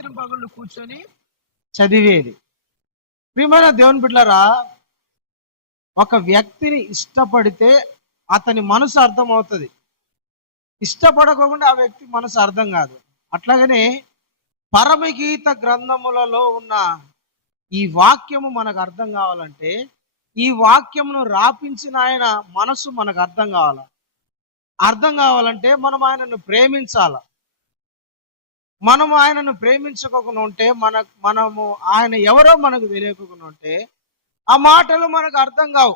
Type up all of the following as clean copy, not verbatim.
రాత్రి పగళ్ళు కూర్చొని చదివేది. ప్రియమైన దేవుని బిడ్డలారా, ఒక వ్యక్తిని ఇష్టపడితే అతని మనసు అర్థమవుతుంది. ఇష్టపడకుండా ఆ వ్యక్తి మనసు అర్థం కాదు. అట్లాగనే పరమగీత గ్రంథములలో ఉన్న ఈ వాక్యము మనకు అర్థం కావాలంటే, ఈ వాక్యమును రాపించిన ఆయన మనసు మనకు అర్థం కావాలి. అర్థం కావాలంటే మనం ఆయనను ప్రేమించాల. మనము ఆయనను ప్రేమించుకోకుండా ఉంటే, మనము ఆయన ఎవరో మనకు తెలియకుండా ఉంటే ఆ మాటలు మనకు అర్థం కావు.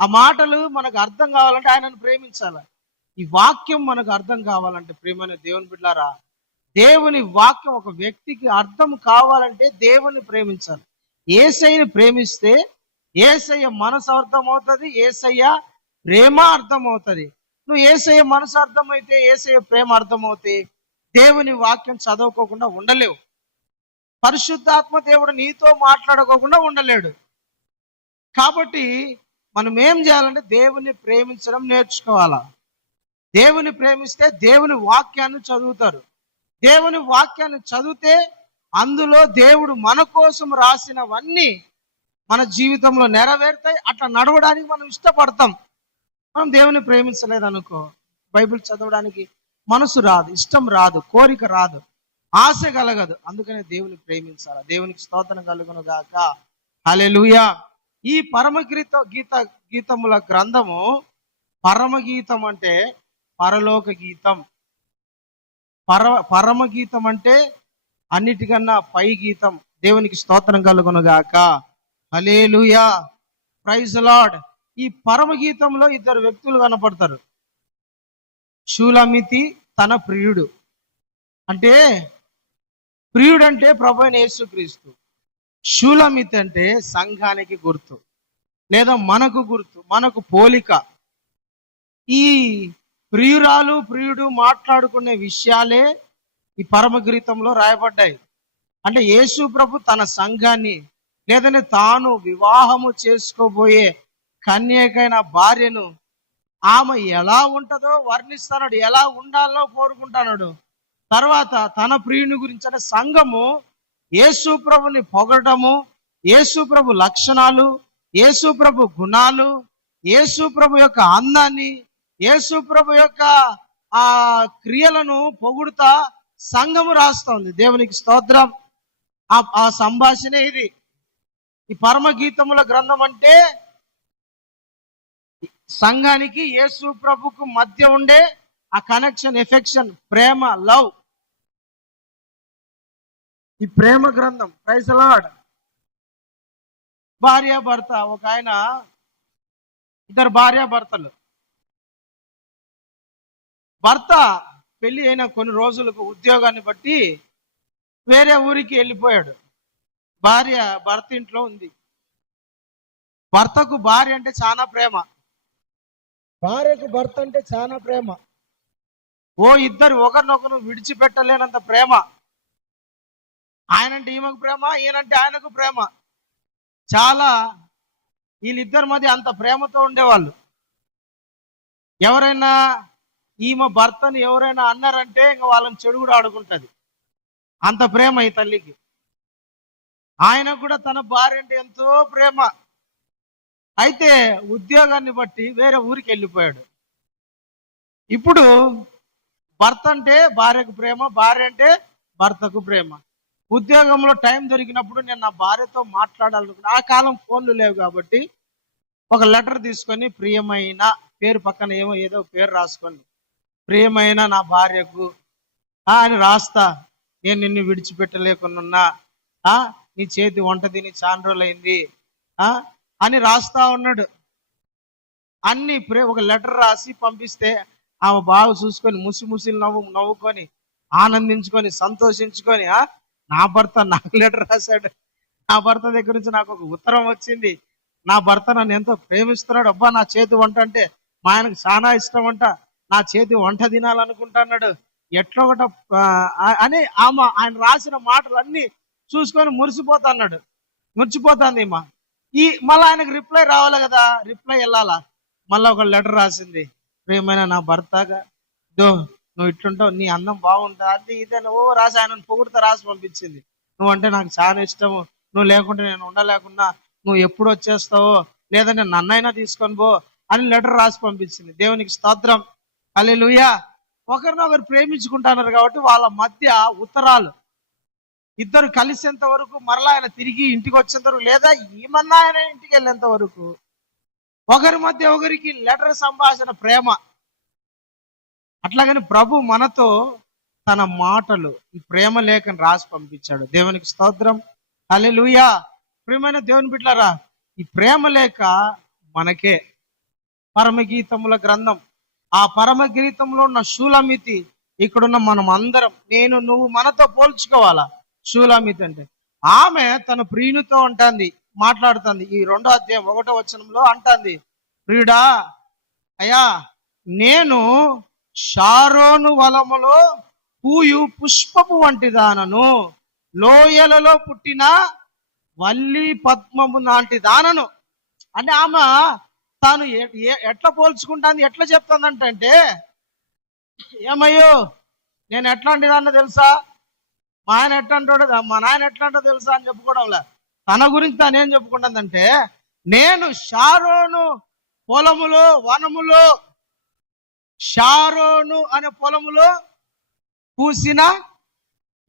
ఆ మాటలు మనకు అర్థం కావాలంటే ఆయనను ప్రేమించాలి. ఈ వాక్యం మనకు అర్థం కావాలంటే, ప్రియమైన దేవుని బిడ్డలారా, దేవుని వాక్యం ఒక వ్యక్తికి అర్థం కావాలంటే దేవుని ప్రేమించాలి. యేసయ్యని ప్రేమిస్తే యేసయ్య మనసు అర్థమవుతుంది, యేసయ్య ప్రేమ అర్థమవుతుంది. నువ్వు యేసయ్య మనసు అర్థమైతే, యేసయ్య ప్రేమ అర్థమవుతే దేవుని వాక్యం చదవుకోకుండా ఉండలేవు. పరిశుద్ధాత్మ దేవుడు నీతో మాట్లాడుకోకుండా ఉండలేడు. కాబట్టి మనం ఏం చేయాలంటే దేవుని ప్రేమించడం నేర్చుకోవాలా. దేవుని ప్రేమిస్తే దేవుని వాక్యాన్ని చదువుతారు. దేవుని వాక్యాన్ని చదివితే అందులో దేవుడు మన కోసం రాసినవన్నీ మన జీవితంలో నెరవేరుతాయి. అట్లా నడవడానికి మనం ఇష్టపడతాం. మనం దేవుని ప్రేమించలేదనుకో, బైబిల్ చదవడానికి మనసు రాదు, ఇష్టం రాదు, కోరిక రాదు, ఆశ కలగదు. అందుకనే దేవుని ప్రేమించాలి. దేవునికి స్తోత్రం కలుగును గాక. హల్లెలూయా. ఈ గీతముల గ్రంథము, పరమగీతం అంటే పరలోక గీతం. పరమగీతం అంటే అన్నిటికన్నా పై గీతం. దేవునికి స్తోత్రం కలుగును గాక. హల్లెలూయా, ప్రైజ్ ది లార్డ్. ఈ పరమగీతంలో ఇద్దరు వ్యక్తులు కనపడతారు. షూలమితి తన ప్రియుడు. అంటే ప్రియుడు అంటే ప్రభువైన యేసుక్రీస్తు. షూలమితి అంటే సంఘానికి గుర్తు, లేదా మనకు గుర్తు, మనకు పోలిక. ఈ ప్రియురాలు ప్రియుడు మాట్లాడుకునే విషయాలే ఈ పరమగీతంలో రాయబడ్డాయి. అంటే యేసు ప్రభు తన సంఘాన్ని, లేదంటే తాను వివాహము చేసుకోబోయే కన్యకైన భార్యను ఆమె ఎలా ఉంటుందో వర్ణిస్తున్నాడు, ఎలా ఉండాలో కోరుకుంటున్నాడు. తర్వాత తన ప్రియుని గురించి అంటే సంఘము యేసు ప్రభుని పొగడము, యేసు ప్రభు లక్షణాలు, యేసు ప్రభు గుణాలు, యేసు ప్రభు యొక్క అందాన్ని, యేసు ప్రభు యొక్క ఆ క్రియలను పొగుడుతా సంఘము రాస్తోంది. దేవునికి స్తోత్రం. ఆ సంభాషణ ఇది. ఈ పరమగీతముల గ్రంథం అంటే సంఘానికి యేసు ప్రభుకు మధ్య ఉండే ఆ కనెక్షన్, ఎఫెక్షన్, ప్రేమ, లవ్. ఈ ప్రేమ గ్రంథం. Praise the lord. భార్య భర్త, ఒక ఆయన, ఇద్దరు భార్య భర్తలు. భర్త పెళ్లి అయిన కొన్ని రోజులకు ఉద్యోగాన్ని బట్టి వేరే ఊరికి వెళ్ళిపోయాడు. భార్య భర్త ఇంట్లో ఉంది. భర్తకు భార్య అంటే చాలా ప్రేమ, భార్యకు భర్త అంటే చాలా ప్రేమ. ఇద్దరు ఒకరినొకరు విడిచిపెట్టలేనంత ప్రేమ. ఆయనంటే ఈమెకు ప్రేమ, ఈయనంటే ఆయనకు ప్రేమ. చాలా వీళ్ళిద్దరి మధ్య అంత ప్రేమతో ఉండేవాళ్ళు. ఎవరైనా ఈమె భర్తని ఎవరైనా అన్నారంటే ఇంకా వాళ్ళని చెడు కూడా ఆడుకుంటుంది. అంత ప్రేమ ఈ తల్లికి. ఆయనకు కూడా తన భార్య అంటే ఎంతో ప్రేమ. అయితే ఉద్యోగాన్ని బట్టి వేరే ఊరికి వెళ్ళిపోయాడు. ఇప్పుడు భర్త అంటే భార్యకు ప్రేమ, భార్య అంటే భర్తకు ప్రేమ. ఉద్యోగంలో టైం దొరికినప్పుడు నేను నా భార్యతో మాట్లాడాలనుకున్నా. ఆ కాలం ఫోన్లు లేవు కాబట్టి ఒక లెటర్ తీసుకొని, ప్రియమైన, పేరు పక్కన ఏదో పేరు రాసుకోండి, ప్రియమైన నా భార్యకు అని రాస్తా. నేను నిన్ను విడిచిపెట్టలేకున్నా, నీ చేతి వంట తిని చాలా రోజులైంది అని రాస్తా ఉన్నాడు. అన్ని ఒక లెటర్ రాసి పంపిస్తే ఆమె బాగా చూసుకొని ముసిముసిలు నవ్వుకొని ఆనందించుకొని సంతోషించుకొని, నా భర్త నాకు లెటర్ రాశాడు, నా భర్త దగ్గర నుంచి నాకు ఒక ఉత్తరం వచ్చింది, నా భర్త నన్ను ఎంతో ప్రేమిస్తున్నాడు, అబ్బా నా చేతి వంట అంటే మా ఆయనకు చాలా ఇష్టం అంట, నా చేతి వంట తినాలనుకుంటున్నాడు, ఎట్లా ఒకట అని ఆయన రాసిన మాటలు అన్ని చూసుకొని మురిసిపోతాంది. మళ్ళీ ఆయనకు రిప్లై రావాలి కదా, రిప్లై వెళ్ళాలా. మళ్ళీ ఒక లెటర్ రాసింది, ప్రియమైన నా భర్తగా నువ్వు ఇట్లుంటావు, నీ అందం బాగుంటుంది, అది ఇదని ఓ రాసి ఆయనను పొగుడుతా రాసి పంపించింది. నువ్వంటే నాకు చాలా ఇష్టము, నువ్వు లేకుంటే నేను ఉండలేకున్నా, నువ్వు ఎప్పుడు వచ్చేస్తావో, లేదంటే నన్నైనా తీసుకొని పో అని లెటర్ రాసి పంపించింది. దేవునికి స్తోత్రం, హల్లెలూయా. ఒకరినొకరు ప్రేమించుకుంటున్నారు కాబట్టి వాళ్ళ మధ్య ఉత్తరాలు, ఇద్దరు కలిసేంత వరకు, మరలా ఆయన తిరిగి ఇంటికి వచ్చేంత వరకు, లేదా ఈమన్నా ఆయన ఇంటికి వెళ్ళేంత వరకు ఒకరి మధ్య ఒకరికి లెటర్ సంభాషణ, ప్రేమ. అట్లాగని ప్రభు మనతో తన మాటలు, ఈ ప్రేమ లేఖను రాసి పంపించాడు. దేవునికి స్తోత్రం, హల్లెలూయా. ప్రియమైన దేవుని బిడ్డలారా, ఈ ప్రేమ లేఖ మనకే. పరమగీతముల గ్రంథం, ఆ పరమగీతంలో ఉన్న షూలమితి ఇక్కడున్న మనం అందరం, నేను నువ్వు మనతో పోల్చుకోవాలా. షూలమితి అంటే ఆమె తన ప్రియునితో అంటుంది, మాట్లాడుతుంది. ఈ 2వ అధ్యాయం 1వ వచనంలో అంటుంది, ప్రియుడా, అయ్యా, నేను షారోను వలములో పూయు పుష్పము వంటి దానను, లోయలలో పుట్టిన వల్లి పద్మము లాంటి దానను. అంటే ఆమె తాను ఎట్లా పోల్చుకుంటాను, ఎట్లా చెప్తుందంటే, ఏమయ్యో నేను ఎట్లాంటి దాన్నో తెలుసా, మా ఆయన ఎట్లా అంటాడో, మా నాయన ఎట్లా అంటో తెలుసా అని చెప్పుకోవడంలే. తన గురించి తాను ఏం చెప్పుకుంటుందంటే, నేను షారోను పొలములో, వనములో, షారోను అనే పొలములో పూసిన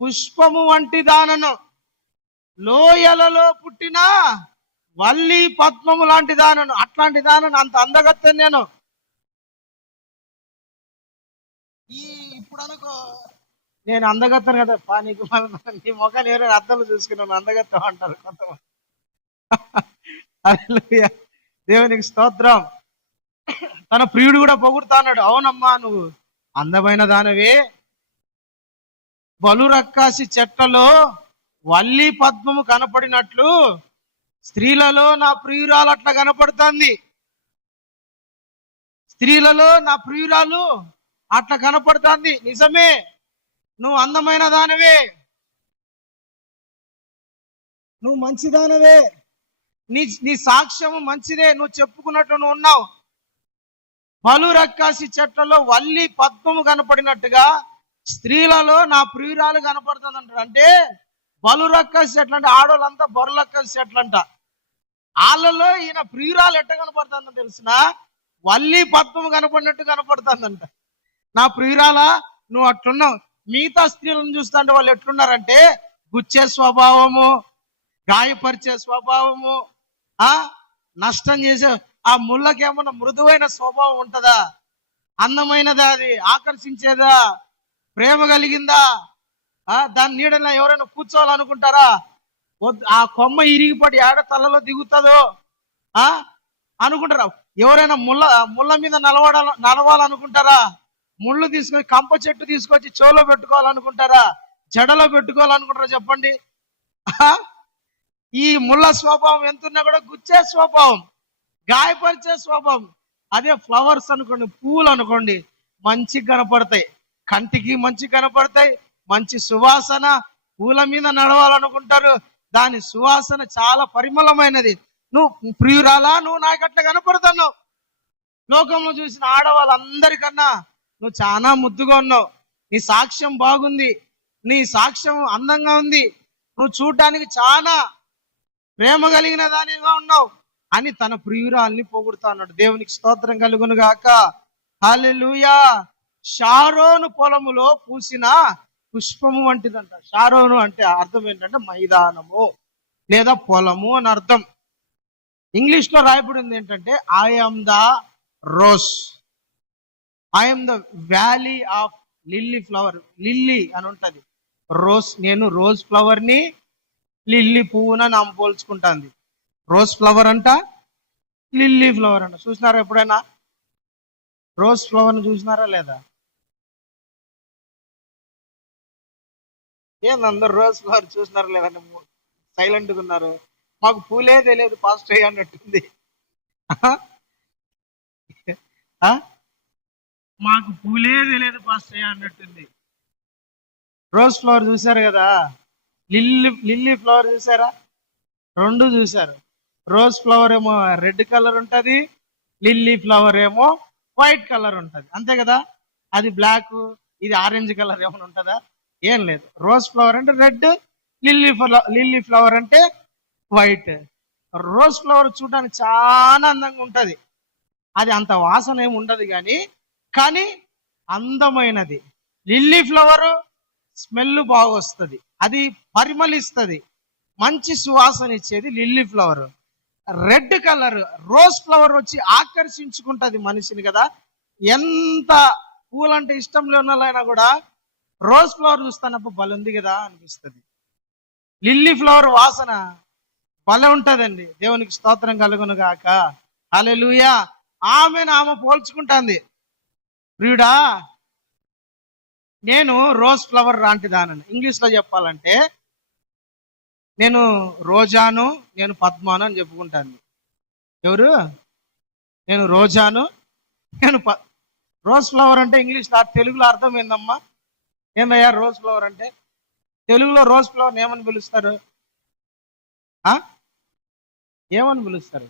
పుష్పము వంటి దానను, లోయలలో పుట్టిన వల్లి పద్మము లాంటి దానను. అట్లాంటి దానను, అంత అందగత్తెను నేను. ఇప్పుడు అనుకో, నేను అందగత్తను కదా పా, నీకు నీ ముఖాన్ని ఎవరైనా అద్దంలో చూసుకున్నాను అందగత్తం అంటారు కొంతమంది. హల్లెలూయా, దేవునికి స్తోత్రం. తన ప్రియుడు కూడా పొగుడుతా అన్నాడు, అవునమ్మా నువ్వు అందమైన దానవే, బలురక్కాసి చెట్లలో వల్లి పద్మము కనపడినట్లు స్త్రీలలో నా ప్రియురాలు అట్లా కనపడుతుంది. స్త్రీలలో నా ప్రియురాలు అట్లా కనపడుతుంది. నిజమే, నువ్వు అందమైన దానవే, నువ్వు మంచిదానవే, నీ సాక్ష్యము మంచిదే, నువ్వు చెప్పుకున్నట్టు నువ్వు ఉన్నావు. బలురక్కాసి చెట్లలో వల్లి పద్మము కనపడినట్టుగా స్త్రీలలో నా ప్రియురాలు కనపడుతుంది అంటారు. అంటే బలురక్కాసి చెట్లు అంటే ఆడోళ్ళంతా బరులక్కాసి చెట్లు అంట. వాళ్ళలో ఈయన ప్రియురాలు ఎట్ట కనపడుతుందో తెలిసిన, వల్లి పద్మము కనపడినట్టు కనపడుతుందంట. నా ప్రియురాలా నువ్వు అట్లున్నావు. మిగతా స్త్రీలను చూస్తుంటే వాళ్ళు ఎట్లున్నారంటే, గుచ్చే స్వభావము, గాయపరిచే స్వభావము, నష్టం చేసే, ఆ ముళ్ళకేమన్నా మృదువైన స్వభావం ఉంటుందా? అందమైనదా? అది ఆకర్షించేదా? ప్రేమ కలిగిందా? దాని నీడన ఎవరైనా కూర్చోవాలనుకుంటారా? ఆ కొమ్మ ఇరిగిపడి ఏడ తలలో దిగుతుందో అనుకుంటారా? ఎవరైనా ముళ్ళ మీద నలవాలనుకుంటారా? ముళ్ళు తీసుకొని, కంప చెట్టు తీసుకొచ్చి చెవులో పెట్టుకోవాలనుకుంటారా? జడలో పెట్టుకోవాలనుకుంటారా? చెప్పండి. ఈ ముళ్ళ స్వభావం ఎంతున్నా కూడా గుచ్చే స్వభావం, గాయపరిచే స్వభావం. అదే ఫ్లవర్స్ అనుకోండి, పూలు అనుకోండి, మంచి కనపడతాయి, కంటికి మంచి కనపడతాయి, మంచి సువాసన, పూల మీద నడవాలనుకుంటారు, దాని సువాసన చాలా పరిమళమైనది. నువ్వు ప్రియురాలా, నువ్వు నాకు అట్లా కనపడుతున్నావు. లోకంలో చూసిన ఆడవాళ్ళందరికన్నా నువ్వు చాలా ముద్దుగా ఉన్నావు, నీ సాక్ష్యం బాగుంది, నీ సాక్ష్యం అందంగా ఉంది, నువ్వు చూడటానికి చాలా ప్రేమ కలిగిన దానిగా ఉన్నావు అని తన ప్రియురాల్ని పొగుడుతా అన్నాడు. దేవునికి స్తోత్రం కలుగును గాక, హల్లెలూయా. షారోను పొలములో పూసిన పుష్పము వంటిదంట. షారోను అంటే అర్థం ఏంటంటే మైదానము లేదా పొలము అని అర్థం. ఇంగ్లీష్ లో రాయబడింది ఏంటంటే, I am the rose, I am the valley of lily flower. Lily అని ఉంటది, రోజ్. నేను రోజ్ ఫ్లవర్ ని లిల్లీ పువ్వున నామ పోల్చుకుంటాంది. రోజ్ ఫ్లవర్ అంట, లిల్లీ ఫ్లవర్ అంట. చూసినారా ఎప్పుడైనా రోజ్ ఫ్లవర్ ని? చూసినారా లేదా? ఏంది అందరు రోజ్ ఫ్లవర్ చూసినారా లేదంటే సైలెంట్గా ఉన్నారు? మాకు పూలే తెలియదు పాస్టర్ అయ్యి అన్నట్టుంది. మాకు పూలే తెలియదు పాస్టర్ అయ్యి అన్నట్టుంది. రోజ్ ఫ్లవర్ చూసారు కదా, లిల్లీ ఫ్లవర్ చూసారా? రెండు చూసారు. రోజ్ ఫ్లవర్ ఏమో రెడ్ కలర్ ఉంటది, లిల్లీ ఫ్లవర్ ఏమో వైట్ కలర్ ఉంటది, అంతే కదా? అది బ్లాక్, ఇది ఆరెంజ్ కలర్ ఏమైనా ఉంటుందా? ఏం లేదు. రోజ్ ఫ్లవర్ అంటే రెడ్, లిల్లీ ఫ్లవర్ అంటే వైట్. రోజ్ ఫ్లవర్ చూడడానికి చాలా అందంగా ఉంటది. అది అంత వాసన ఏమి ఉండదు కానీ అందమైనది. లిల్లీ ఫ్లవర్ స్మెల్ బాగా వస్తుంది, అది పరిమళిస్తుంది, మంచి సువాసన ఇచ్చేది lily flower. Red colour rose flower వచ్చి ఆకర్షించుకుంటది మనిషిని కదా. ఎంత పూలంటే ఇష్టం లేనైనా కూడా రోజ్ ఫ్లవర్ చూస్తానప్పుడు భలే ఉంది కదా అనిపిస్తుంది. లిల్లీ ఫ్లవర్ వాసన భలే ఉంటదండి. దేవునికి స్తోత్రం కలుగును గాక. హల్లెలూయా. ఆమె పోల్చుకుంటాంది, ప్రియుడా నేను రోజ్ ఫ్లవర్ లాంటిదానని. ఇంగ్లీష్ లో చెప్పాలంటే నేను రోజాను, నేను పద్మాను అని చెప్పుకుంటాను. ఎవరు? నేను రోజాను, నేను రోజ్ ఫ్లవర్ అంటే ఇంగ్లీష్ తెలుగులో అర్థం ఏందమ్మా? ఏందయ్యా రోజ్ ఫ్లవర్ అంటే? తెలుగులో రోజ్ ఫ్లవర్ ఏమని పిలుస్తారు? ఏమని పిలుస్తారు?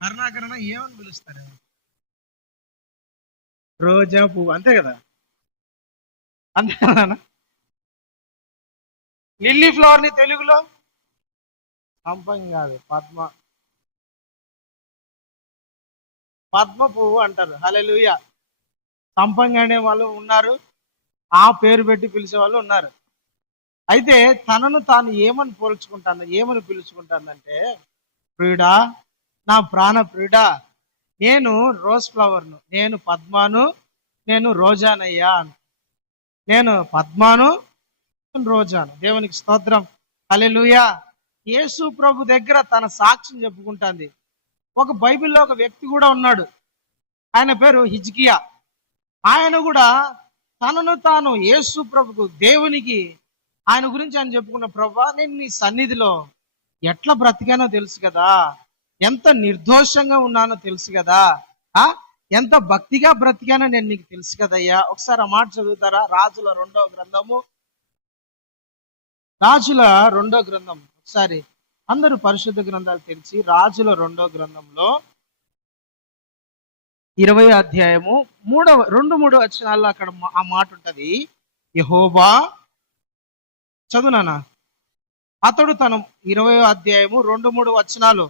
కర్ణాకరణ ఏమని పిలుస్తారు? రోజా పువ్వు, అంతే కదా? అంతే కదా. లిల్లీ ఫ్లవర్ ని తెలుగులో సంపంగి కాదు, పద్మ పువ్వు అంటారు. హల్లెలూయా. సంపంగి అనే వాళ్ళు ఉన్నారు, ఆ పేరు పెట్టి పిలిచే వాళ్ళు ఉన్నారు. అయితే తనను తాను ఏమని పిలుచుకుంటానంటే, ప్రియుడా, నా ప్రాణ ప్రియుడా, నేను రోజ్ ఫ్లవర్ను, నేను పద్మాను, నేను రోజానయ్యా. నేను పద్మాను, రోజాను. దేవునికి స్తోత్రం. హల్లెలూయా. యేసు ప్రభు దగ్గర తన సాక్ష్యం చెప్పుకుంటుంది. ఒక బైబిల్లో ఒక వ్యక్తి కూడా ఉన్నాడు, ఆయన పేరు హిజ్కియా. ఆయన కూడా తనను తాను యేసు ప్రభుకు, దేవునికి, ఆయన గురించి ఆయన చెప్పుకున్న, ప్రభా నేను నీ సన్నిధిలో ఎట్లా బ్రతికానో తెలుసు కదా, ఎంత నిర్దోషంగా ఉన్నానో తెలుసు కదా, ఎంత భక్తిగా బ్రతికానో నేను నీకు తెలుసు కదయ్యా. ఒకసారి ఆ మాట చదువుతారా? రాజుల రెండో గ్రంథం. ఒకసారి అందరూ పరిశుద్ధ గ్రంథాలు తెరిచి రాజుల 2వ గ్రంథంలో 20వ అధ్యాయము 2-3 వచనాల్లో అక్కడ ఆ మాట ఉంటది. యెహోవా, చదువునానా, అతడు తన 20వ అధ్యాయము 2-3 వచనాలు,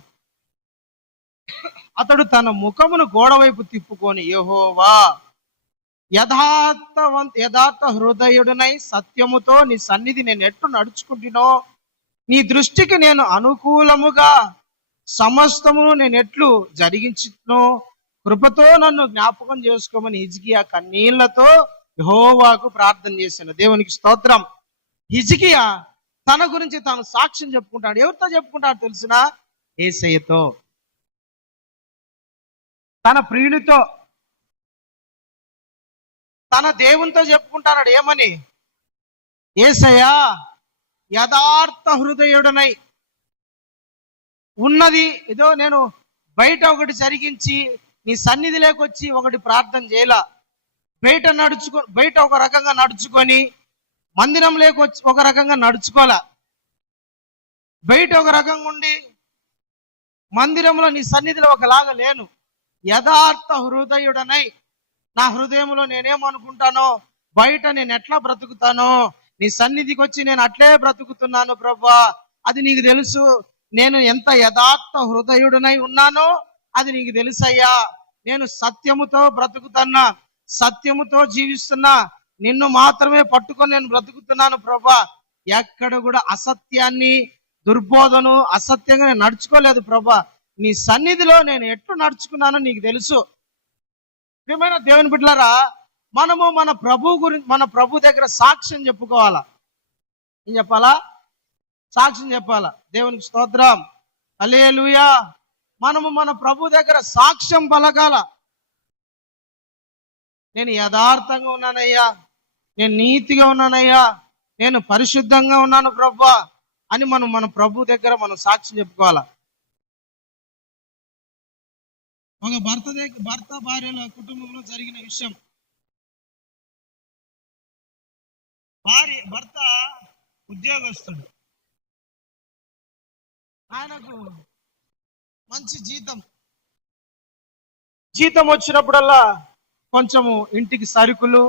అతడు తన ముఖమును గోడ వైపు తిప్పుకొని, యెహోవా, యథార్థ హృదయుడనై సత్యముతో నీ సన్నిధి నేను ఎట్లు నడుచుకుంటునో, నీ దృష్టికి నేను అనుకూలముగా సమస్తమును నేను ఎట్లు జరిగించునో, కృపతో నన్ను జ్ఞాపకం చేసుకోమని హిజ్కియా కన్నీళ్లతో యెహోవాకు ప్రార్థన చేశాను. దేవునికి స్తోత్రం. హిజ్కియా తన గురించి తాను సాక్ష్యం చెప్పుకుంటాడు. ఎవరితో చెప్పుకుంటాడు తెలిసిన? యేసయ్యతో, తన ప్రియునితో, తన దేవునితో చెప్పుకుంటాడు. ఏమని? యేసయ్యా, యథార్థ హృదయుడనై ఉన్నది ఏదో నేను బయట ఒకటి జరిగించి నీ సన్నిధి లేకొచ్చి ఒకటి ప్రార్థన చేయలా. బయట ఒక రకంగా నడుచుకొని మందిరం లేకొచ్చి ఒక రకంగా నడుచుకోలా. బయట ఒక రకంగా ఉండి మందిరంలో నీ సన్నిధిలో ఒకలాగా లేను. యథార్థ హృదయుడనై, నా హృదయంలో నేనేమనుకుంటానో, బయట నేను ఎట్లా బ్రతుకుతానో, నీ సన్నిధికి వచ్చి నేను అట్లే బ్రతుకుతున్నాను ప్రభా, అది నీకు తెలుసు. నేను ఎంత యథార్థ హృదయుడనై ఉన్నానో అది నీకు తెలుసయ్యా. నేను సత్యముతో బ్రతుకుతున్నా, సత్యముతో జీవిస్తున్నా, నిన్ను మాత్రమే పట్టుకొని నేను బ్రతుకుతున్నాను ప్రభా. ఎక్కడ కూడా అసత్యాన్ని, దుర్బోధను, అసత్యంగా నేను నడుచుకోలేదు ప్రభా. నీ సన్నిధిలో నేను ఎట్లు నడుచుకున్నానో నీకు తెలుసు. ప్రియమైన దేవుని బిడ్డలారా, మనము మన ప్రభు దగ్గర సాక్ష్యం చెప్పుకోవాలా. ఏం చెప్పాలా? సాక్ష్యం చెప్పాలా. దేవునికి స్తోత్రం. హల్లెలూయా. మనము మన ప్రభు దగ్గర సాక్ష్యం పలకాల. నేను యథార్థంగా ఉన్నానయ్యా, నేను నీతిగా ఉన్నానయ్యా, నేను పరిశుద్ధంగా ఉన్నాను ప్రభా అని మనం మన ప్రభు దగ్గర మనం సాక్ష్యం చెప్పుకోవాలా. ఒక భర్త భార్యల కుటుంబంలో జరిగిన విషయం. భర్త ఉద్యోగస్తుడు, ఆయనకు మంచి జీతం వచ్చినప్పుడల్లా కొంచెము ఇంటికి సరుకులు,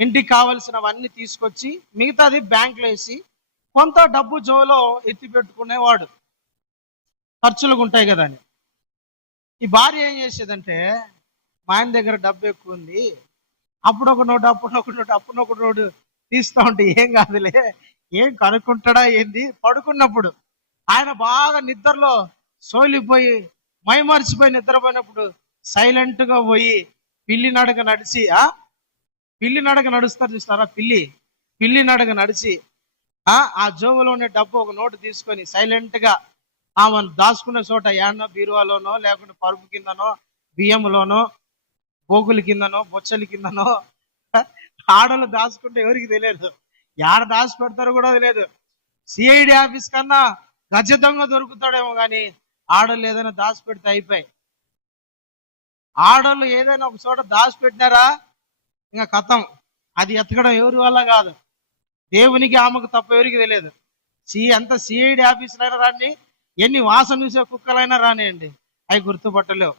ఇంటికి కావలసినవన్నీ తీసుకొచ్చి మిగతాది బ్యాంకులో వేసి కొంత డబ్బు జోలో ఎత్తి పెట్టుకునేవాడు, ఖర్చులకు ఉంటాయి కదా అని. ఈ భార్య ఏం చేసేదంటే, మా ఆయన దగ్గర డబ్బు ఎక్కువ ఉంది, అప్పుడొక నోటు అప్పుడొక నోటు తీస్తూ ఉంటే ఏం కాదులే, ఏం కనుక్కుంటాడా ఏంది. పడుకున్నప్పుడు ఆయన బాగా నిద్రలో సోలిపోయి మైమరిచిపోయి నిద్రపోయినప్పుడు సైలెంట్గా పోయి పిల్లి నడక నడిచి, పిల్లి నడక నడుస్తారు చూస్తారా, పిల్లి నడక నడిచి ఆ జోబులో ఉన్న డబ్బు ఒక నోటు తీసుకొని సైలెంట్గా ఆమెను దాచుకున్న చోట ఏడనో బీరువాలోనో లేకుంటే పరుపు కిందనో బియ్యంలోనో బోగుల కిందనో బొచ్చల కిందనో ఆడలు దాచుకుంటే ఎవరికి తెలియదు, ఏడ దాచి పెడతారో కూడా తెలియదు. సిఐడి ఆఫీస్ కన్నా గజ దొంగ దొరుకుతాడేమో కానీ ఆడలు ఏదైనా దాచి పెడితే అయిపోయి. ఆడోళ్ళు ఏదైనా ఒక చోట దాచిపెట్టినారా ఇంకా కథం. అది ఎత్తకడం ఎవరి వల్ల కాదు, దేవునికి ఆమెకు తప్ప ఎవరికి తెలియదు. ఎంత సిఐడి ఆఫీసులు అయినా రాని, ఎన్ని వాసన చూసే కుక్కలైనా రానియండి, అవి గుర్తుపట్టలేవు.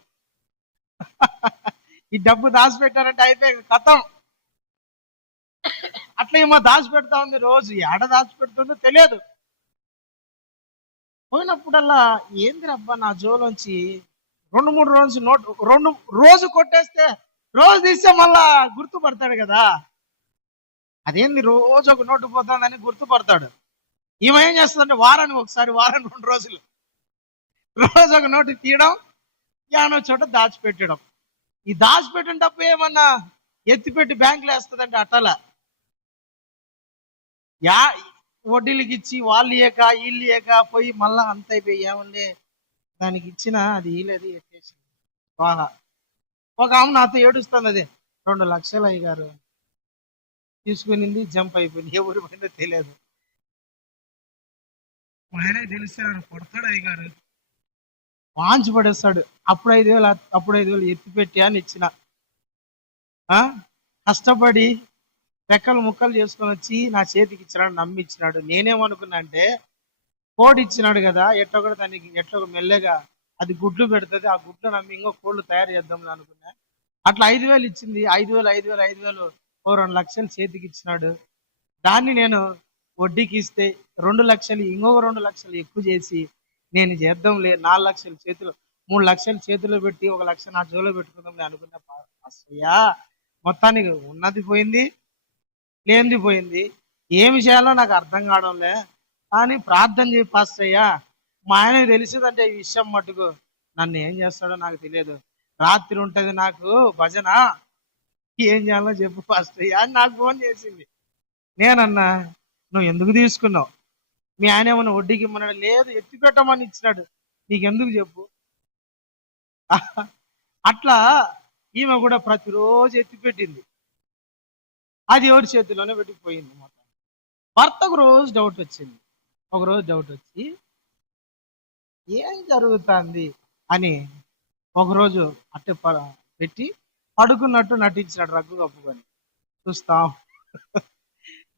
ఈ డబ్బు దాచిపెట్టారంటే అయిపోయి కథం. అట్లా ఏమో దాచిపెడతా ఉంది, రోజు ఏడ దాచిపెడుతుందో తెలియదు. పోయినప్పుడల్లా ఏంది రబ్బా నా జోలోంచి 2-3 రోజు రోజు కొట్టేస్తే రోజు తీస్తే మళ్ళా గుర్తుపడతాడు కదా, అదేంది రోజు ఒక నోటు పోతుందని గుర్తుపడతాడు. ఈమె ఏం చేస్తుందంటే వారానికి ఒకసారి, వారానికి 2 రోజులు రోజు ఒక నోటు తీయడం, యానో చోట దాచిపెట్టడం. ఈ దాచిపెట్టిన డబ్బు ఏమన్నా ఎత్తిపెట్టి బ్యాంకులో వేస్తుందంటే అట్టలా, వడ్డీలకి ఇచ్చి వాళ్ళు వీళ్ళు పోయి మళ్ళా అంత అయిపోయి ఏముండే దానికి ఇచ్చిన అది వీలేదు ఎత్తేసి. బాగా ఒక ఆమె నాతో ఏడుస్తుంది, అది 2 లక్షలు అయ్యారు తీసుకునింది, జంప్ అయిపోయింది, ఎవరి పోయిందో తెలియదు. ఆయనే తెలిసాడు, కొడతాడు అయ్యగారు, వాంచి పడేస్తాడు. అప్పుడు 5,000 ఎత్తిపెట్టి అని ఇచ్చిన. కష్టపడి రెక్కలు ముక్కలు చేసుకొని వచ్చి నా చేతికి ఇచ్చినాడు, నమ్మిచ్చినాడు. నేనేమనుకున్నా అంటే కోడి ఇచ్చినాడు కదా, ఎట్టొకటి దానికి ఎట్లా మెల్లగా అది గుడ్లు పెడుతుంది, ఆ గుడ్లు నమ్మి ఇంకో కోళ్ళు తయారు చేద్దాం అనుకున్నా. అట్లా 5,000 ఇచ్చింది, 5,000 ఓ 2 లక్షలు చేతికి ఇచ్చినాడు. దాన్ని నేను వడ్డీకి ఇస్తే 2 లక్షలు, ఇంకొక 2 లక్షలు ఎక్కువ చేసి నేను చేద్దాంలే, 4 లక్షలు చేతిలో, 3 లక్షలు చేతిలో పెట్టి 1 లక్ష నా జోలో పెట్టుకుందాంలే అనుకున్నా. అసయ్యా మొత్తానికి ఉన్నది పోయింది, లేనిది పోయింది. ఏమి చేయాలో నాకు అర్థం కావడంలే. కానీ ప్రార్థన చేయి పాస్టయ్యా, మా ఆయనకు తెలిసిందంటే ఈ విషయం మటుకు నన్ను ఏం చేస్తాడో నాకు తెలియదు. రాత్రి ఉంటుంది నాకు భజన, ఏం చేయాలో చెప్పు పాస్టయ్యా అని నాకు ఫోన్ చేసింది. నేనన్నా, నువ్వు ఎందుకు తీసుకున్నావు? మీ ఆయన ఏమన్నా వడ్డీకి ఇమ్మన్నాడు? లేదు, ఎత్తి పెట్టమని ఇచ్చినాడు, నీకెందుకు చెప్పు. అట్లా ఈమె కూడా ప్రతిరోజు ఎత్తిపెట్టింది, అది ఎవరి చేతిలోనే పెట్టిపోయింది. మొత్తం భర్తకు రోజు డౌట్ వచ్చింది. ఒకరోజు డౌట్ వచ్చి ఏం జరుగుతుంది అని ఒకరోజు అట్టే పెట్టి పడుకున్నట్టు నటించినాడు, రగ్గు కప్పుకొని. చూస్తాం,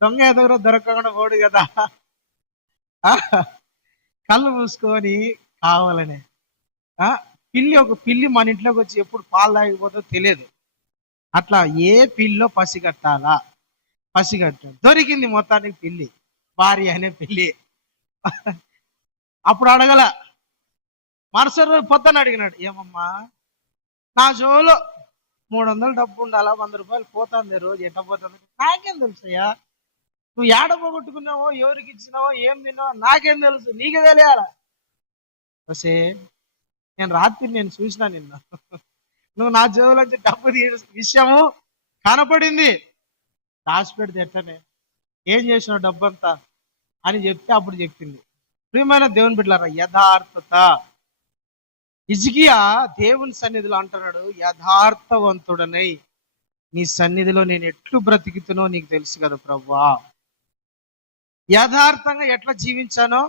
దొంగ ఎదురు దొరకకుండా పోడు కదా, కళ్ళు మూసుకొని కావాలనే. పిల్లి మన ఇంట్లోకి వచ్చి ఎప్పుడు పాలు తాగిపోతుందో తెలియదు. అట్లా ఏ పిల్లో పసిగట్టాలా, పసిగట్టాడు. దొరికింది మొత్తానికి పిల్లి, భార్య అనే పిల్లి. అప్పుడు అడగల, మరుసటి రోజు పొద్దున అడిగినాడు, ఏమమ్మా నా జోలో 300 డబ్బు ఉండాలా, 100 రూపాయలు పోతుంది రోజు, ఎట్ట పోతుంది? నాకేం తెలుసయ్యా, నువ్వు ఏడ పోగొట్టుకున్నావో, ఎవరికి ఇచ్చినావో, ఏం తిన్నావో నాకేం తెలుసు, నీకే తెలియాలా. వసే నేను రాత్రి చూసినా నిన్న, నువ్వు నా జోబులోంచి డబ్బు విషయము కనపడింది, దాచిపెడితే ఎట్టనే, ఏం చేసినావు డబ్బంతా అని చెప్తే అప్పుడు చెప్పింది. ప్రియమైన దేవుని బిడ్డలారా, యథార్థత. హిజ్కియా దేవుని సన్నిధిలో అంటున్నాడు, యథార్థవంతుడనై నీ సన్నిధిలో నేను ఎట్లు బ్రతికితునో నీకు తెలుసు కదా ప్రభువా, యథార్థంగా ఎట్లా జీవించానో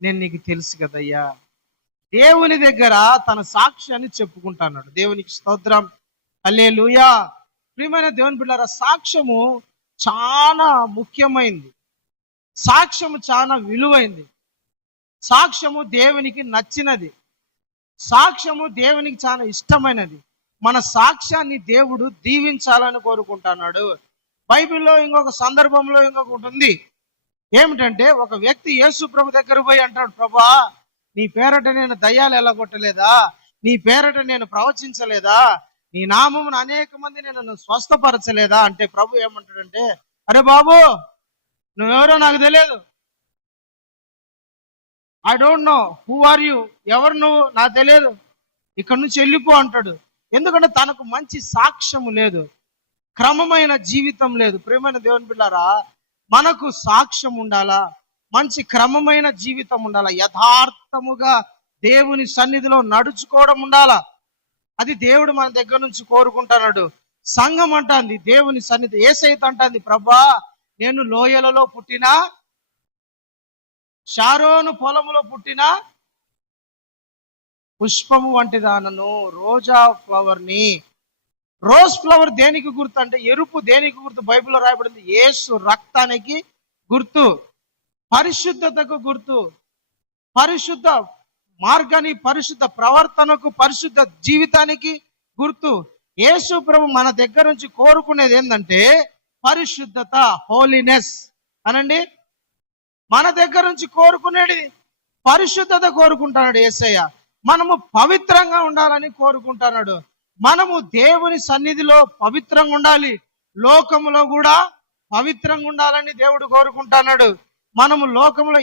నేను నీకు తెలుసు కదయ్యా. దేవుని దగ్గర తన సాక్ష్యాన్ని చెప్పుకుంటున్నాడు. దేవునికి స్తోత్రం, హల్లెలూయా. ప్రియమైన దేవుని బిడ్డలారా, సాక్ష్యము చాలా ముఖ్యమైనది, సాక్ష్యము చాలా విలువైంది, సాక్ష్యము దేవునికి నచ్చినది, సాక్ష్యము దేవునికి చాలా ఇష్టమైనది. మన సాక్ష్యాన్ని దేవుడు దీవించాలని కోరుకుంటున్నాడు. బైబిల్లో ఇంకొక సందర్భంలో ఇంకొకటి ఉంది. ఏమిటంటే ఒక వ్యక్తి యేసు ప్రభు దగ్గర పోయి అంటాడు, ప్రభువా నీ పేరట నేను దయ్యాలు ఎల్లగొట్టలేదా, నీ పేరట నేను ప్రవచించలేదా, నీ నామమును అనేక మంది నేను స్వస్థపరచలేదా అంటే ప్రభు ఏమంటాడంటే, అరే బాబు నువ్వెవరో నాకు తెలియదు, I don't know who are you, ఎవరు నువ్వు నాకు తెలియదు, ఇక్కడ నుంచి వెళ్ళిపో అంటాడు. ఎందుకంటే తనకు మంచి సాక్ష్యము లేదు, క్రమమైన జీవితం లేదు. ప్రియమైన దేవుని బిడ్డారా, మనకు సాక్ష్యం ఉండాలా, మంచి క్రమమైన జీవితం ఉండాలా, యథార్థముగా దేవుని సన్నిధిలో నడుచుకోవడం ఉండాలా. అది దేవుడు మన దగ్గర నుంచి కోరుకుంటున్నాడు. సంఘం అంటాంది దేవుని సన్నిధి, యేసయ్య అంటాంది, ప్రభా నేను లోయలలో పుట్టినా, షారోను పొలములో పుట్టిన పుష్పము వంటి దానను, రోజా ఫ్లవర్ ని. రోజ్ ఫ్లవర్ దేనికి గుర్తు అంటే, ఎరుపు దేనికి గుర్తు? బైబిల్లో రాయబడింది యేసు రక్తానికి గుర్తు, పరిశుద్ధతకు గుర్తు, పరిశుద్ధ మార్గాన్ని, పరిశుద్ధ ప్రవర్తనకు, పరిశుద్ధ జీవితానికి గుర్తు. యేసు ప్రభు మన దగ్గర నుంచి కోరుకునేది ఏంటంటే పరిశుద్ధత, హోలీనెస్ అనండి. మన దగ్గర నుంచి కోరుకునేది పరిశుద్ధత కోరుకుంటున్నాడు యేసయ్య. మనము పవిత్రంగా ఉండాలని కోరుకుంటున్నాడు. మనము దేవుని సన్నిధిలో పవిత్రంగా ఉండాలి, లోకములో కూడా పవిత్రంగా ఉండాలని దేవుడు కోరుకుంటున్నాడు. మనము లోకములో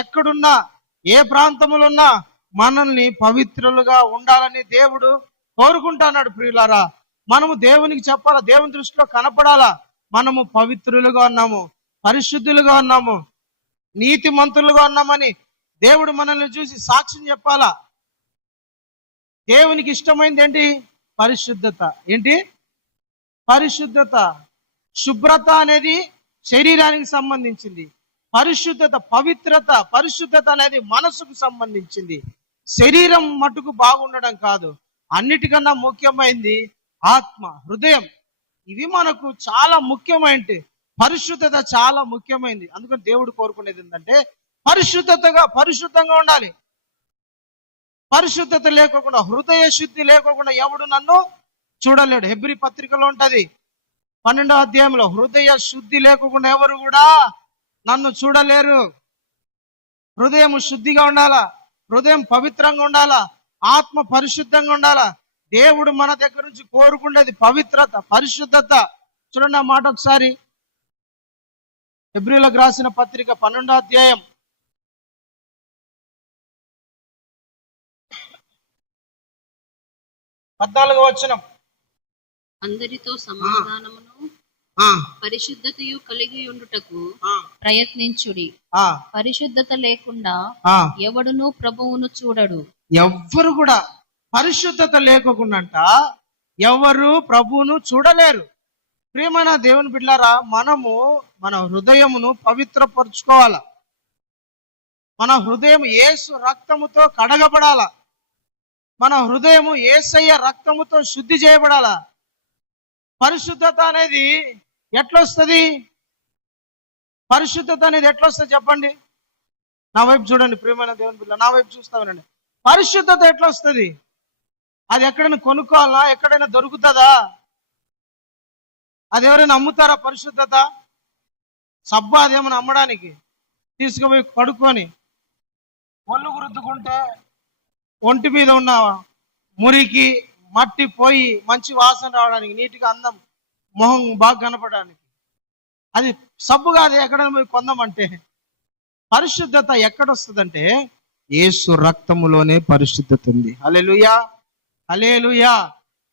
ఎక్కడున్నా, ఏ ప్రాంతంలో ఉన్నా మనల్ని పవిత్రులుగా ఉండాలని దేవుడు కోరుకుంటున్నాడు. ప్రియులారా, మనము దేవునికి చెప్పాలా, దేవుని దృష్టిలో కనపడాలా, మనము పవిత్రులుగా ఉన్నాము, పరిశుద్ధులుగా ఉన్నాము, నీతిమంతులుగా ఉన్నామని దేవుడు మనల్ని చూసి సాక్ష్యం చెప్పాలా. దేవునికి ఇష్టమైంది ఏంటి? పరిశుద్ధత. ఏంటి? పరిశుద్ధత. శుభ్రత అనేది శరీరానికి సంబంధించింది, పరిశుద్ధత, పవిత్రత, పరిశుద్ధత అనేది మనసుకు సంబంధించింది. శరీరం మటుకు బాగుండడం కాదు, అన్నిటికన్నా ముఖ్యమైనది ఆత్మ, హృదయం. ఇవి మనకు చాలా ముఖ్యమైనది. పరిశుద్ధత చాలా ముఖ్యమైనది. అందుకని దేవుడు కోరుకునేది ఏంటంటే పరిశుద్ధంగా ఉండాలి. పరిశుద్ధత లేకోకుండా, హృదయ శుద్ధి లేకోకుండా ఎవడు నన్ను చూడలేడు. హెబ్రీ పత్రికలో ఉంటది 12వ అధ్యాయంలో, హృదయ శుద్ధి లేకుండా ఎవరు కూడా నన్ను చూడలేరు. హృదయం శుద్ధిగా ఉండాలా, హృదయం పవిత్రంగా ఉండాలా, ఆత్మ పరిశుద్ధంగా ఉండాలా. దేవుడు మన దగ్గర నుంచి కోరుకునేది పవిత్రత, పరిశుద్ధత. చూడండి ఆ మాట ఒకసారి, హెబ్రీయులకు రాసిన పత్రిక 12వ అధ్యాయం 14వ వచనం. అందరితో సమాధానమును పరిశుద్ధతయు కలిగి ఉండుటకు ప్రయత్నించుడి. పరిశుద్ధత లేకుండా ఎవడును ప్రభువును చూడడు. ఎవ్వరు కూడా పరిశుద్ధత లేకుండా ఎవరు ప్రభువును చూడలేరు. ప్రియమైన దేవుని బిడ్డలారా, మనము మన హృదయమును పవిత్రపరచుకోవాలా. మన హృదయం యేసు రక్తముతో కడగబడాలా. మన హృదయము యేసయ్య రక్తముతో శుద్ధి చేయబడాలా. పరిశుద్ధత అనేది ఎట్లొస్తుంది? పరిశుద్ధత అనేది ఎట్లొస్తుంది చెప్పండి? నా వైపు చూడండి ప్రియమైన దేవుని బిడ్డ, నా వైపు చూస్తామనండి. పరిశుద్ధత ఎట్లా వస్తుంది? అది ఎక్కడైనా కొనుక్కోవాలా? ఎక్కడైనా దొరుకుతుందా? అది ఎవరైనా అమ్ముతారా? పరిశుద్ధత సబ్బా అదేమన్నా అమ్మడానికి తీసుకుపోయి కడుక్కొని ఒళ్ళు గురుద్దుకుంటే ఒంటి మీద ఉన్న మురికి మట్టి పోయి మంచి వాసన రావడానికి, నీటిగా అందం, మొహం బాగా కనపడడానికి అది సబ్బు కాదు. ఎక్కడైనా పోయి కొందామంటే పరిశుద్ధత ఎక్కడొస్తుందంటే యేసు రక్తములోనే పరిశుద్ధత ఉంది. హల్లెలూయా, హల్లెలూయా.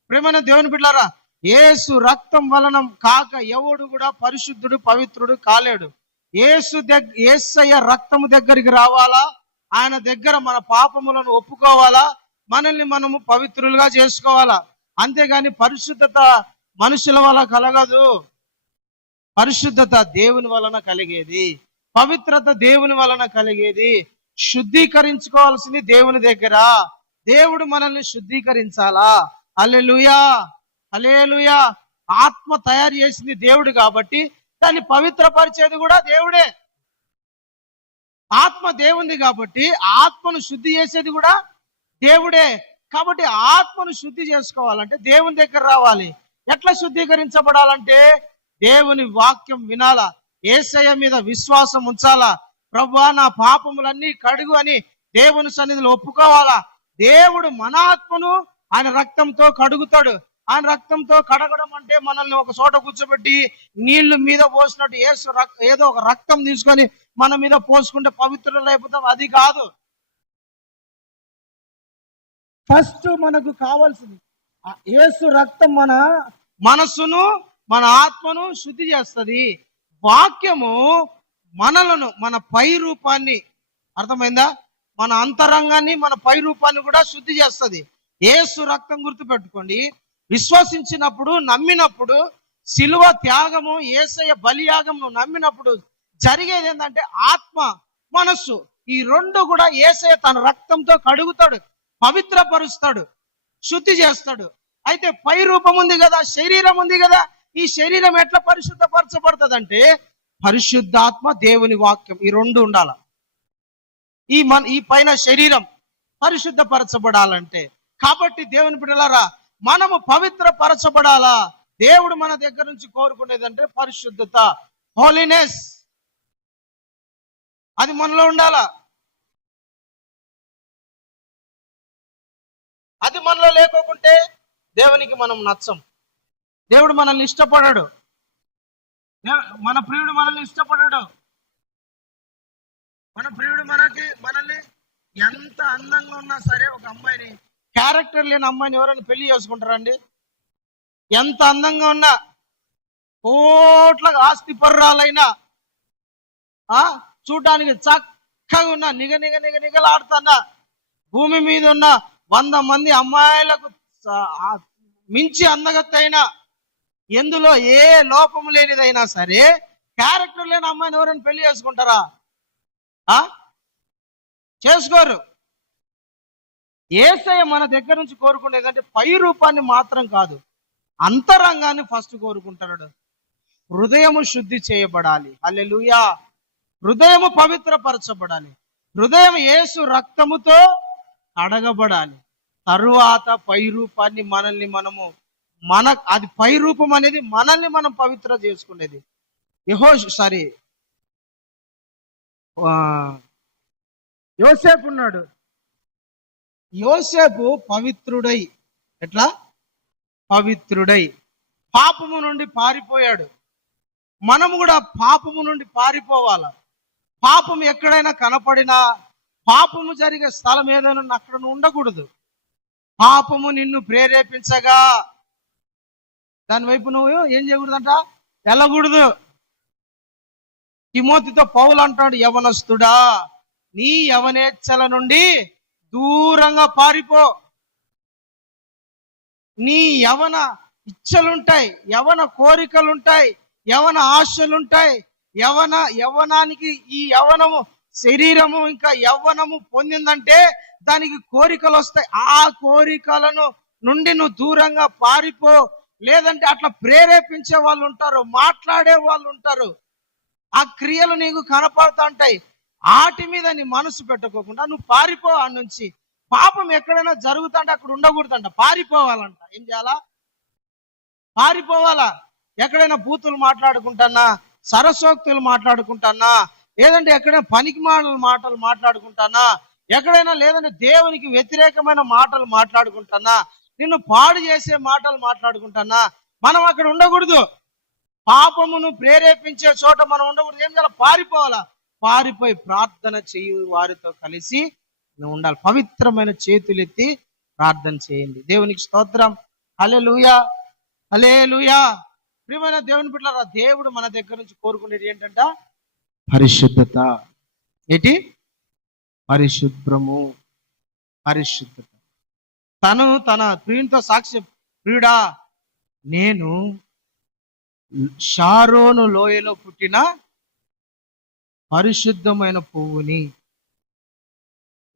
ప్రియమైన దేవుని బిడ్డలారా, యేసు రక్తం వలన కాక ఎవడు కూడా పరిశుద్ధుడు, పవిత్రుడు కాలేడు. యేసయ్య రక్తము దగ్గరికి రావాలా, ఆయన దగ్గర మన పాపములను ఒప్పుకోవాలా, మనల్ని మనము పవిత్రులుగా చేసుకోవాలా. అంతేగాని పరిశుద్ధత మనుషుల వల్ల కలగదు. పరిశుద్ధత దేవుని వలన కలిగేది, పవిత్రత దేవుని వలన కలిగేది. శుద్ధీకరించుకోవాల్సింది దేవుని దగ్గర. దేవుడు మనల్ని శుద్ధీకరించాలా. హల్లెలూయా, హల్లెలూయా. ఆత్మ తయారు చేసింది దేవుడు కాబట్టి దాన్ని పవిత్రపరిచేది కూడా దేవుడే. ఆత్మ దేవుంది కాబట్టి ఆత్మను శుద్ధి చేసేది కూడా దేవుడే. కాబట్టి ఆత్మను శుద్ధి చేసుకోవాలంటే దేవుని దగ్గర రావాలి. ఎట్లా శుద్ధీకరించబడాలంటే దేవుని వాక్యం వినాలా, యేసయ్య మీద విశ్వాసం ఉంచాలా. ప్రభువా నా పాపములన్నీ కడుగు అని దేవుని సన్నిధిలో ఒప్పుకోవాలా. దేవుడు మన ఆత్మను ఆయన రక్తంతో కడుగుతాడు. ఆయన రక్తంతో కడగడం అంటే మనల్ని ఒక చోట కూర్చోబెట్టి నీళ్లు మీద పోసినట్టు ఏదో ఒక రక్తం తీసుకొని మన మీద పోసుకుంటే పవిత్రులు అయిపోతాం, అది కాదు. ఫస్ట్ మనకు కావాల్సింది యేసు రక్తం మన మనస్సును మన ఆత్మను శుద్ధి చేస్తుంది. వాక్యము మనలను మన పై రూపాన్ని, అర్థమైందా, మన అంతరంగాన్ని మన పై రూపాన్ని కూడా శుద్ధి చేస్తుంది. యేసు రక్తం గుర్తుపెట్టుకోండి. విశ్వసించినప్పుడు, నమ్మినప్పుడు, శిలువ త్యాగము, యేసయ్య బలియాగం నువ్వు నమ్మినప్పుడు జరిగేది ఏంటంటే ఆత్మ మనస్సు ఈ రెండు కూడా యేసయ్య తన రక్తంతో కడుగుతాడు, పవిత్రపరుస్తాడు, శుద్ధి చేస్తాడు. అయితే పై రూపం ఉంది కదా, శరీరం ఉంది కదా, ఈ శరీరం ఎట్లా పరిశుద్ధపరచబడుతుంది అంటే పరిశుద్ధాత్మ, దేవుని వాక్యం, ఈ రెండు ఉండాల. ఈ పైన శరీరం పరిశుద్ధపరచబడాలంటే. కాబట్టి దేవుని బిడ్డలారా, మనము పవిత్రపరచబడాలా. దేవుడు మన దగ్గర నుంచి కోరుకునేది అంటే పరిశుద్ధత, హోలీనెస్, అది మనలో ఉండాలా. అది మనలో లేకోకుంటే దేవునికి మనం నచ్చం. దేవుడు మనల్ని ఇష్టపడాడు, మన ప్రియుడు మనల్ని ఇష్టపడాడు. మన ప్రియుడు మనల్ని ఎంత అందంగా ఉన్నా సరే, ఒక అమ్మాయిని, క్యారెక్టర్ లేని అమ్మాయిని ఎవరైనా పెళ్లి చేసుకుంటారండి? ఎంత అందంగా ఉన్నా, కోట్ల ఆస్తి పర్రాలైనా, చూడటానికి చక్కగా ఉన్నా, నిగలాడుతున్నా, భూమి మీద ఉన్న 100 మంది అమ్మాయిలకు మించి అందగత్తైనా, ఎందులో ఏ లోపము లేనిదైనా సరే, క్యారెక్టర్ లేని అమ్మాయిని ఎవరైనా పెళ్లి చేసుకుంటారా? చేసుకోరు. యేసయ్య మన దగ్గర నుంచి కోరుకునేది అంటే పై రూపాన్ని మాత్రం కాదు, అంతరంగాన్ని ఫస్ట్ కోరుకుంటాడు. హృదయము శుద్ధి చేయబడాలి. హల్లెలూయా. హృదయము పవిత్రపరచబడాలి. హృదయం యేసు రక్తముతో కడగబడాలి. తరువాత పై రూపాన్ని అది పై రూపం అనేది మనల్ని మనం పవిత్ర చేసుకునేది. యోసేపు ఉన్నాడు. యోసేపు పవిత్రుడై, ఎట్లా పవిత్రుడై పాపము నుండి పారిపోయాడు. మనము కూడా పాపము నుండి పారిపోవాల. పాపం ఎక్కడైనా కనపడినా, పాపము జరిగే స్థలం ఏదైనా అక్కడ ఉండకూడదు. పాపము నిన్ను ప్రేరేపించగా దాని వైపు నువ్వు ఏం చేయకూడదంట, వెళ్ళకూడదు. తిమోతితో పౌలు అంటాడు, యవనస్తుడా నీ యవనేచ్ఛల నుండి దూరంగా పారిపో. నీ యవన ఇచ్చలుంటాయి, యవన కోరికలుంటాయి, యవన ఆశలుంటాయి. యవనానికి ఈ యవనము శరీరము ఇంకా యవ్వనము పొందిందంటే దానికి కోరికలు వస్తాయి. ఆ కోరికలను నుండి నువ్వు దూరంగా పారిపో. లేదంటే అట్లా ప్రేరేపించే వాళ్ళు ఉంటారు, మాట్లాడే వాళ్ళు ఉంటారు, ఆ క్రియలు నీకు కనపడుతూ ఉంటాయి. వాటి మీద నీ మనసు పెట్టుకోకుండా నువ్వు పారిపో. ఆ నుంచి పాపం ఎక్కడైనా జరుగుతుంటే అక్కడ ఉండకూడదంట, పారిపోవాలంట. ఏం చేయాలా? పారిపోవాలా. ఎక్కడైనా బూతులు మాట్లాడుకుంటానా, సరసోక్తులు మాట్లాడుకుంటానా, లేదంటే ఎక్కడైనా పనికి మాటలు మాట్లాడుకుంటానా, ఎక్కడైనా లేదంటే దేవునికి వ్యతిరేకమైన మాటలు మాట్లాడుకుంటానా, నిన్ను పాడు చేసే మాటలు మాట్లాడుకుంటానా, మనం అక్కడ ఉండకూడదు. పాపమును ప్రేరేపించే చోట మనం ఉండకూడదు. ఏం చేయాలి? పారిపోవాలా. పారిపోయి ప్రార్థన చేయు వారితో కలిసి నువ్వు ఉండాలి. పవిత్రమైన చేతులెత్తి ప్రార్థన చేయండి. దేవునికి స్తోత్రం. హల్లెలూయా, హల్లెలూయా. ప్రియమైన దేవుని బిడ్డలారా, దేవుడు మన దగ్గర నుంచి కోరుకునేది ఏంటంట? పరిశుద్ధత. ఏంటి? పరిశుభ్రము, పరిశుద్ధత. తను తన ప్రియునితో సాక్ష్యం, ప్రియుడా నేను షారోను లోయలో పుట్టిన పరిశుద్ధమైన పువ్వుని,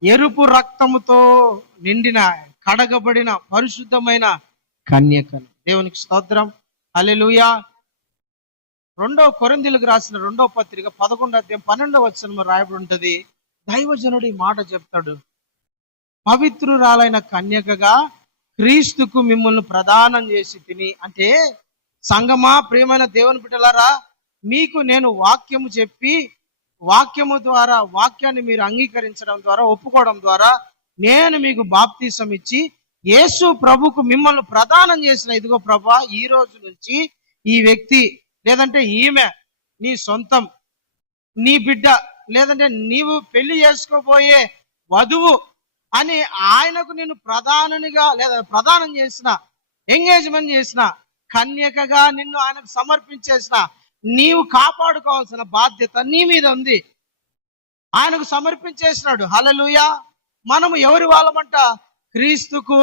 ఎరుపు రక్తముతో నిండిన కడగబడిన పరిశుద్ధమైన కన్యకను. దేవునికి స్తోత్రం. హల్లెలూయా. 2 కొరింథీయులకు రాసిన 2వ పత్రిక 11వ అధ్యాయం 12వ వచనంలో రాయబడి ఉంటది. దైవజనుడు ఈ మాట చెప్తాడు, పవిత్రురాలైన కన్యకగా క్రీస్తుకు మిమ్మల్ని ప్రదానం చేసి తిని. అంటే సంగమా, ప్రియమైన దేవుని బిడ్డలారా, మీకు నేను వాక్యము చెప్పి వాక్యము ద్వారా, వాక్యాన్ని మీరు అంగీకరించడం ద్వారా, ఒప్పుకోవడం ద్వారా నేను మీకు బాప్తీసం ఇచ్చి యేసు ప్రభుకు మిమ్మల్ని ప్రదానం చేసిన, ఇదిగో ప్రభా, ఈ రోజు నుంచి ఈ వ్యక్తి లేదంటే ఈమె నీ సొంతం, నీ బిడ్డ, లేదంటే నీవు పెళ్లి చేసుకోబోయే వధువు అని ఆయనకు నేను ప్రధానునిగా లేదా ప్రదానం చేసిన, ఎంగేజ్మెంట్ చేసిన, కన్యకగా నిన్ను ఆయనకు సమర్పించేసిన, నీవు కాపాడుకోవాల్సిన బాధ్యత నీ మీద ఉంది. ఆయనకు సమర్పించేసినాడు. హల్లెలూయా. మనము ఎవరి వాళ్ళమంట? క్రీస్తుకు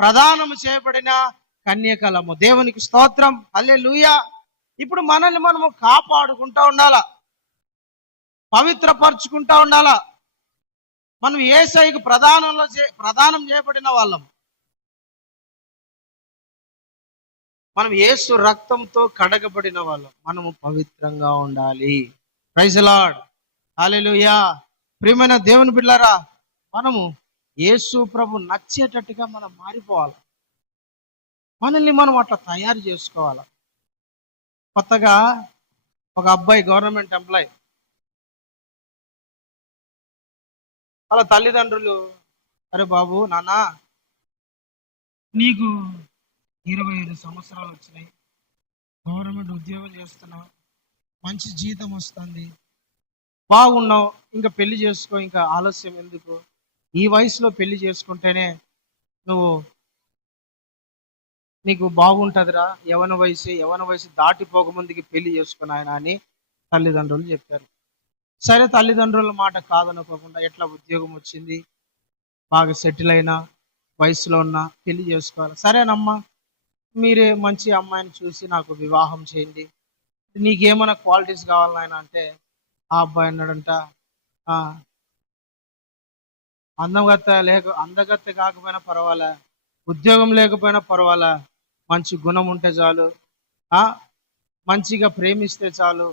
ప్రదానము చేయబడిన కన్యకలము. దేవునికి స్తోత్రం. హల్లెలూయా. ఇప్పుడు మనల్ని మనము కాపాడుకుంటా ఉండాలా, పవిత్రపరుచుకుంటా ఉండాలా. మనం యేసయ్యకు ప్రదానం చేయబడిన వాళ్ళం. మనం యేసు రక్తంతో కడగబడిన వాళ్ళం. మనము పవిత్రంగా ఉండాలి. Praise the Lord. హల్లెలూయా. ప్రియమైన దేవుని బిడ్డలారా, మనము యేసు ప్రభు నచ్చేటట్టుగా మనం మారిపోవాలి. మనల్ని మనం అట్లా తయారు చేసుకోవాలి. కొత్తగా ఒక అబ్బాయి గవర్నమెంట్ ఎంప్లాయ్, వాళ్ళ తల్లిదండ్రులు, అరే బాబు, నాన్న, నీకు 25 సంవత్సరాలు వచ్చినాయి, గవర్నమెంట్ ఉద్యోగం చేస్తున్నావు, మంచి జీతం వస్తుంది, బాగున్నావు, ఇంకా పెళ్లి చేసుకో, ఇంకా ఆలస్యం ఎందుకు, ఈ వయసులో పెళ్లి చేసుకుంటేనే నీకు బాగుంటుందిరా, యవన వయసు దాటిపోకముందుకి పెళ్లి చేసుకుని ఆయన అని తల్లిదండ్రులు చెప్పారు. సరే, తల్లిదండ్రుల మాట కాదనుకోకుండా ఎట్లా ఉద్యోగం వచ్చింది, బాగా సెటిల్ అయినా, వయసులో ఉన్న, పెళ్లి చేసుకోవాలి. సరేనమ్మా, మీరే మంచి అమ్మాయిని చూసి నాకు వివాహం చేయండి, నీకేమైనా క్వాలిటీస్ కావాలన్నా అంటే, ఆ అబ్బాయి అన్నాడంట, అందగత్తె కాకపోయినా పర్వాలే, ఉద్యోగం లేకపోయినా పర్వాలే, మంచి గుణం ఉంటే చాలు, మంచిగా ప్రేమిస్తే చాలు,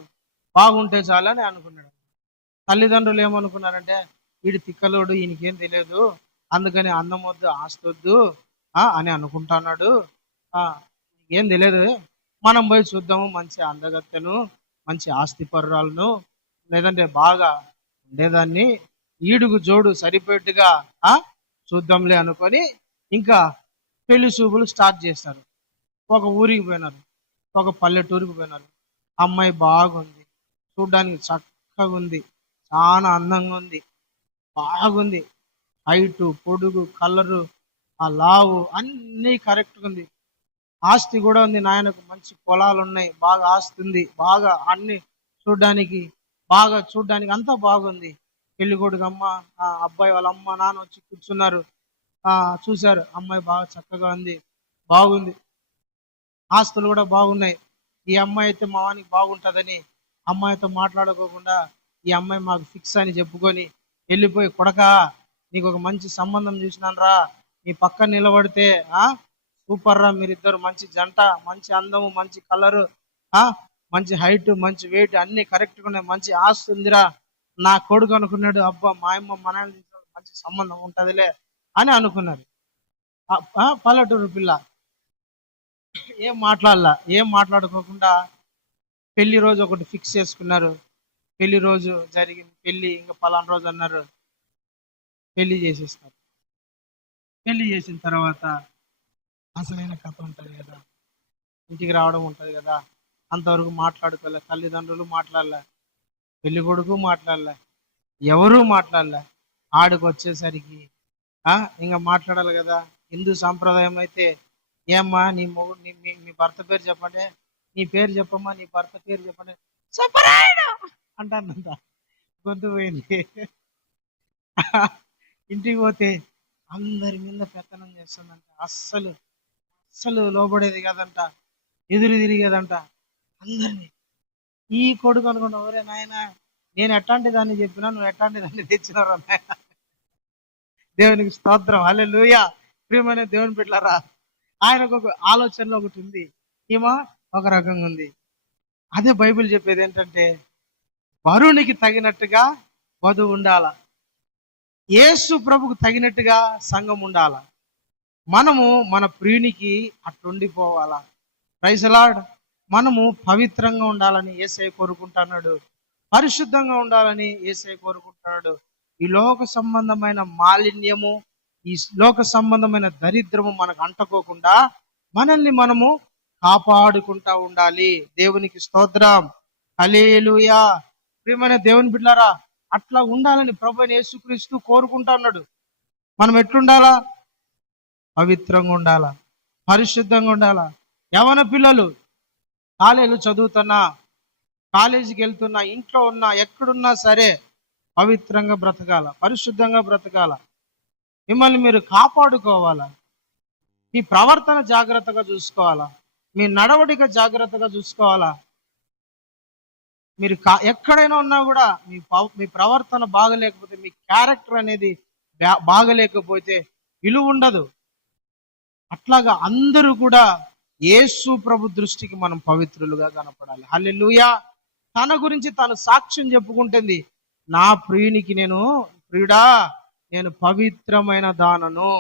బాగుంటే చాలు అని అనుకున్నాడు. తల్లిదండ్రులు ఏమనుకున్నారంటే, వీడి తిక్కలోడు, ఈయనకేం తెలియదు, అందుకని అందం వద్దు, ఆస్తి వద్దు అని అనుకుంటున్నాడు, ఏం తెలియదు, మనం పోయి చూద్దాము మంచి అందగత్తెను, మంచి ఆస్తి పరురాలను, లేదంటే బాగా ఉండేదాన్ని, ఈడుగు జోడు సరిపోయేట్టుగా చూద్దాంలే అనుకొని ఇంకా పెళ్లి చూపులు స్టార్ట్ చేస్తారు. ఒక ఊరికి పోయినారు, ఒక పల్లెటూరికి పోయినారు. అమ్మాయి బాగుంది, చూడ్డానికి చక్కగా ఉంది, చాలా అందంగా ఉంది, బాగుంది, హైటు, పొడుగు, కలరు, ఆ లావు అన్నీ కరెక్ట్గా ఉంది, ఆస్తి కూడా ఉంది, నాయనకు మంచి పొలాలు ఉన్నాయి, బాగా ఆస్తి ఉంది, బాగా అన్ని చూడ్డానికి అంతా బాగుంది. పెళ్లి కొడుకు అమ్మ, అబ్బాయి వాళ్ళ అమ్మ నాన్న వచ్చి కూర్చున్నారు, చూశారు, అమ్మాయి బాగా చక్కగా ఉంది, బాగుంది, ఆస్తులు కూడా బాగున్నాయి. ఈ అమ్మాయి అయితే మా వానికి బాగుంటుందని అమ్మాయితో మాట్లాడుకోకుండా ఈ అమ్మాయి మాకు ఫిక్స్ అని చెప్పుకొని వెళ్ళిపోయి, కొడక, నీకు ఒక మంచి సంబంధం చూసినాను రా, నీ పక్కన నిలబడితే సూపర్ రా, మీరిద్దరు మంచి జంట, మంచి అందము, మంచి కలరు, మంచి హైట్, మంచి వెయిట్, అన్ని కరెక్ట్గా ఉన్నాయి, మంచి ఆస్తి ఉందిరా. నా కొడుకు అనుకున్నాడు, అబ్బా, మా అమ్మ మనల్ని మంచి సంబంధం ఉంటుందిలే అని అనుకున్నారు. పల్లెటూరు పిల్ల ఏం మాట్లాడుకోకుండా పెళ్లి రోజు ఒకటి ఫిక్స్ చేసుకున్నారు. పెళ్లి రోజు జరిగింది, పెళ్లి ఇంకా పలానా రోజు అన్నారు, పెళ్లి చేసేస్తారు. పెళ్లి చేసిన తర్వాత అసలైన కథ ఉంటుంది కదా, ఇంటికి రావడం ఉంటుంది కదా, అంతవరకు మాట్లాడుకోలే, తల్లిదండ్రులు మాట్లాడలే, పెళ్లి కొడుకు మాట్లాడలే, ఎవరూ మాట్లాడలే. ఆడికి వచ్చేసరికి ఇంకా మాట్లాడాలి కదా. హిందూ సాంప్రదాయం అయితే, ఏమ్మా మీ భర్త పేరు చెప్పండి, నీ పేరు చెప్పమ్మా, నీ భర్త పేరు చెప్పండి, సుబ్బరాయుడు అంటానంట, గొంతు పోయింది. ఇంటికి పోతే అందరి మీద పెత్తనం చేస్తుందంట, అస్సలు లోబడేది కదంట, ఎదురు తిరిగేదంట అందరినీ. ఈ కొడుకు అనుకున్నా, ఒరే నాయన, నేను ఎట్లాంటి దాన్ని చెప్పినా నువ్వు ఎట్లాంటి దాన్ని తెచ్చినవరా నాయన. దేవునికి స్తోత్రం. హల్లెలూయా. ప్రియమైన దేవుని బిడ్డలారా, ఆయనకు ఒక ఆలోచనలో ఒకటి ఉంది, ఈమె ఒక రకంగా ఉంది. అదే బైబిల్ చెప్పేది ఏంటంటే, వరునికి తగినట్టుగా వధువు ఉండాల, యేసు ప్రభుకు తగినట్టుగా సంఘం ఉండాల. మనము మన ప్రియునికి అట్లుండిపోవాలా. Praise the Lord. మనము పవిత్రంగా ఉండాలని యేసయ్య కోరుకుంటున్నాడు, పరిశుద్ధంగా ఉండాలని యేసయ్య కోరుకుంటున్నాడు. ఈ లోక సంబంధమైన మాలిన్యము, ఈ లోక సంబంధమైన దరిద్రము మనకు అంటకోకుండా మనల్ని మనము కాపాడుకుంటా ఉండాలి. దేవునికి స్తోత్రం, హల్లెలూయా. ప్రియమైన దేవుని బిడ్డలారా, అట్లా ఉండాలని ప్రభువైన యేసుక్రీస్తు కోరుకుంటా ఉన్నాడు. మనం ఎట్లుండాలా? పవిత్రంగా ఉండాలా, పరిశుద్ధంగా ఉండాలా. యవన పిల్లలు కాలేజీలు చదువుతున్నా, కాలేజీకి వెళ్తున్నా, ఇంట్లో ఉన్నా, ఎక్కడున్నా సరే పవిత్రంగా బ్రతకాల, పరిశుద్ధంగా బ్రతకాల. మిమ్మల్ని మీరు కాపాడుకోవాలా, మీ ప్రవర్తన జాగ్రత్తగా చూసుకోవాలా, మీ నడవడిక జాగ్రత్తగా చూసుకోవాలా. మీరు ఎక్కడైనా ఉన్నా కూడా మీ ప్రవర్తన బాగలేకపోతే, మీ క్యారెక్టర్ అనేది బాగలేకపోతే విలువ ఉండదు. అట్లాగా అందరూ కూడా యేసు ప్రభు దృష్టికి మనం పవిత్రులుగా కనపడాలి. హల్లెలూయా. తన గురించి తను సాక్ష్యం చెప్పుకుంటుంది, నా ప్రియునికి ప్రియుడా నేను పవిత్రమైన దానను.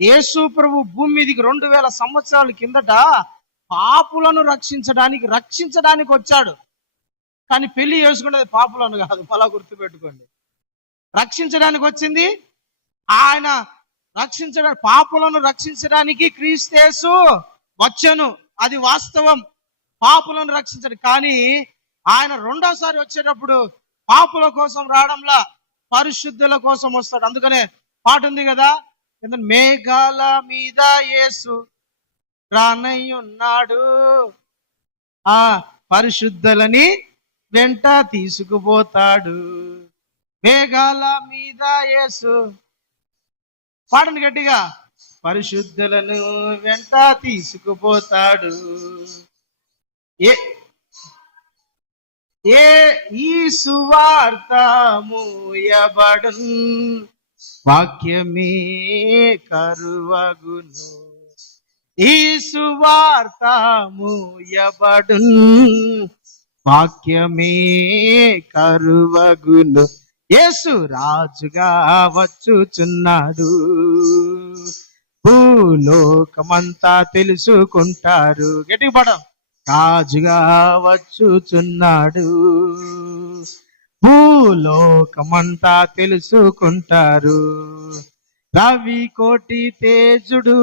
యేసు ప్రభు భూమి మీదకి 2000 సంవత్సరాల కిందట పాపులను రక్షించడానికి వచ్చాడు. కానీ పెళ్లి చేసుకునేది పాపులను కాదు, అలా గుర్తుపెట్టుకోండి. రక్షించడానికి వచ్చింది ఆయన, పాపులను రక్షించడానికి క్రీస్తు యేసు వచ్చాను, అది వాస్తవం. పాపులను రక్షించడు. కానీ ఆయన రెండోసారి వచ్చేటప్పుడు పాపుల కోసం రావడంలా పరిశుద్ధుల కోసం వస్తాడు. అందుకనే పాట ఉంది కదా, మేఘాల మీద యేసు రానయ్యున్నాడు, ఆ పరిశుద్ధులని వెంట తీసుకుపోతాడు. మేఘాల మీద యేసు, పాడండి గట్టిగా, పరిశుద్ధులను వెంట తీసుకుపోతాడు. ఈ సువార్త మూయబడున్, వాక్యమే కరువగును. ఈ సువార్త మూయబడున్, వాక్యమే కరువగును. యేసు రాజుగా వచ్చుచున్నాడు, భూలోకమంతా తెలుసుకుంటారు. గట్టిగా పడం, రాజుగా వచ్చుచున్నాడు, భూలోకమంతా తెలుసుకుంటారు. రవి కోటి తేజుడు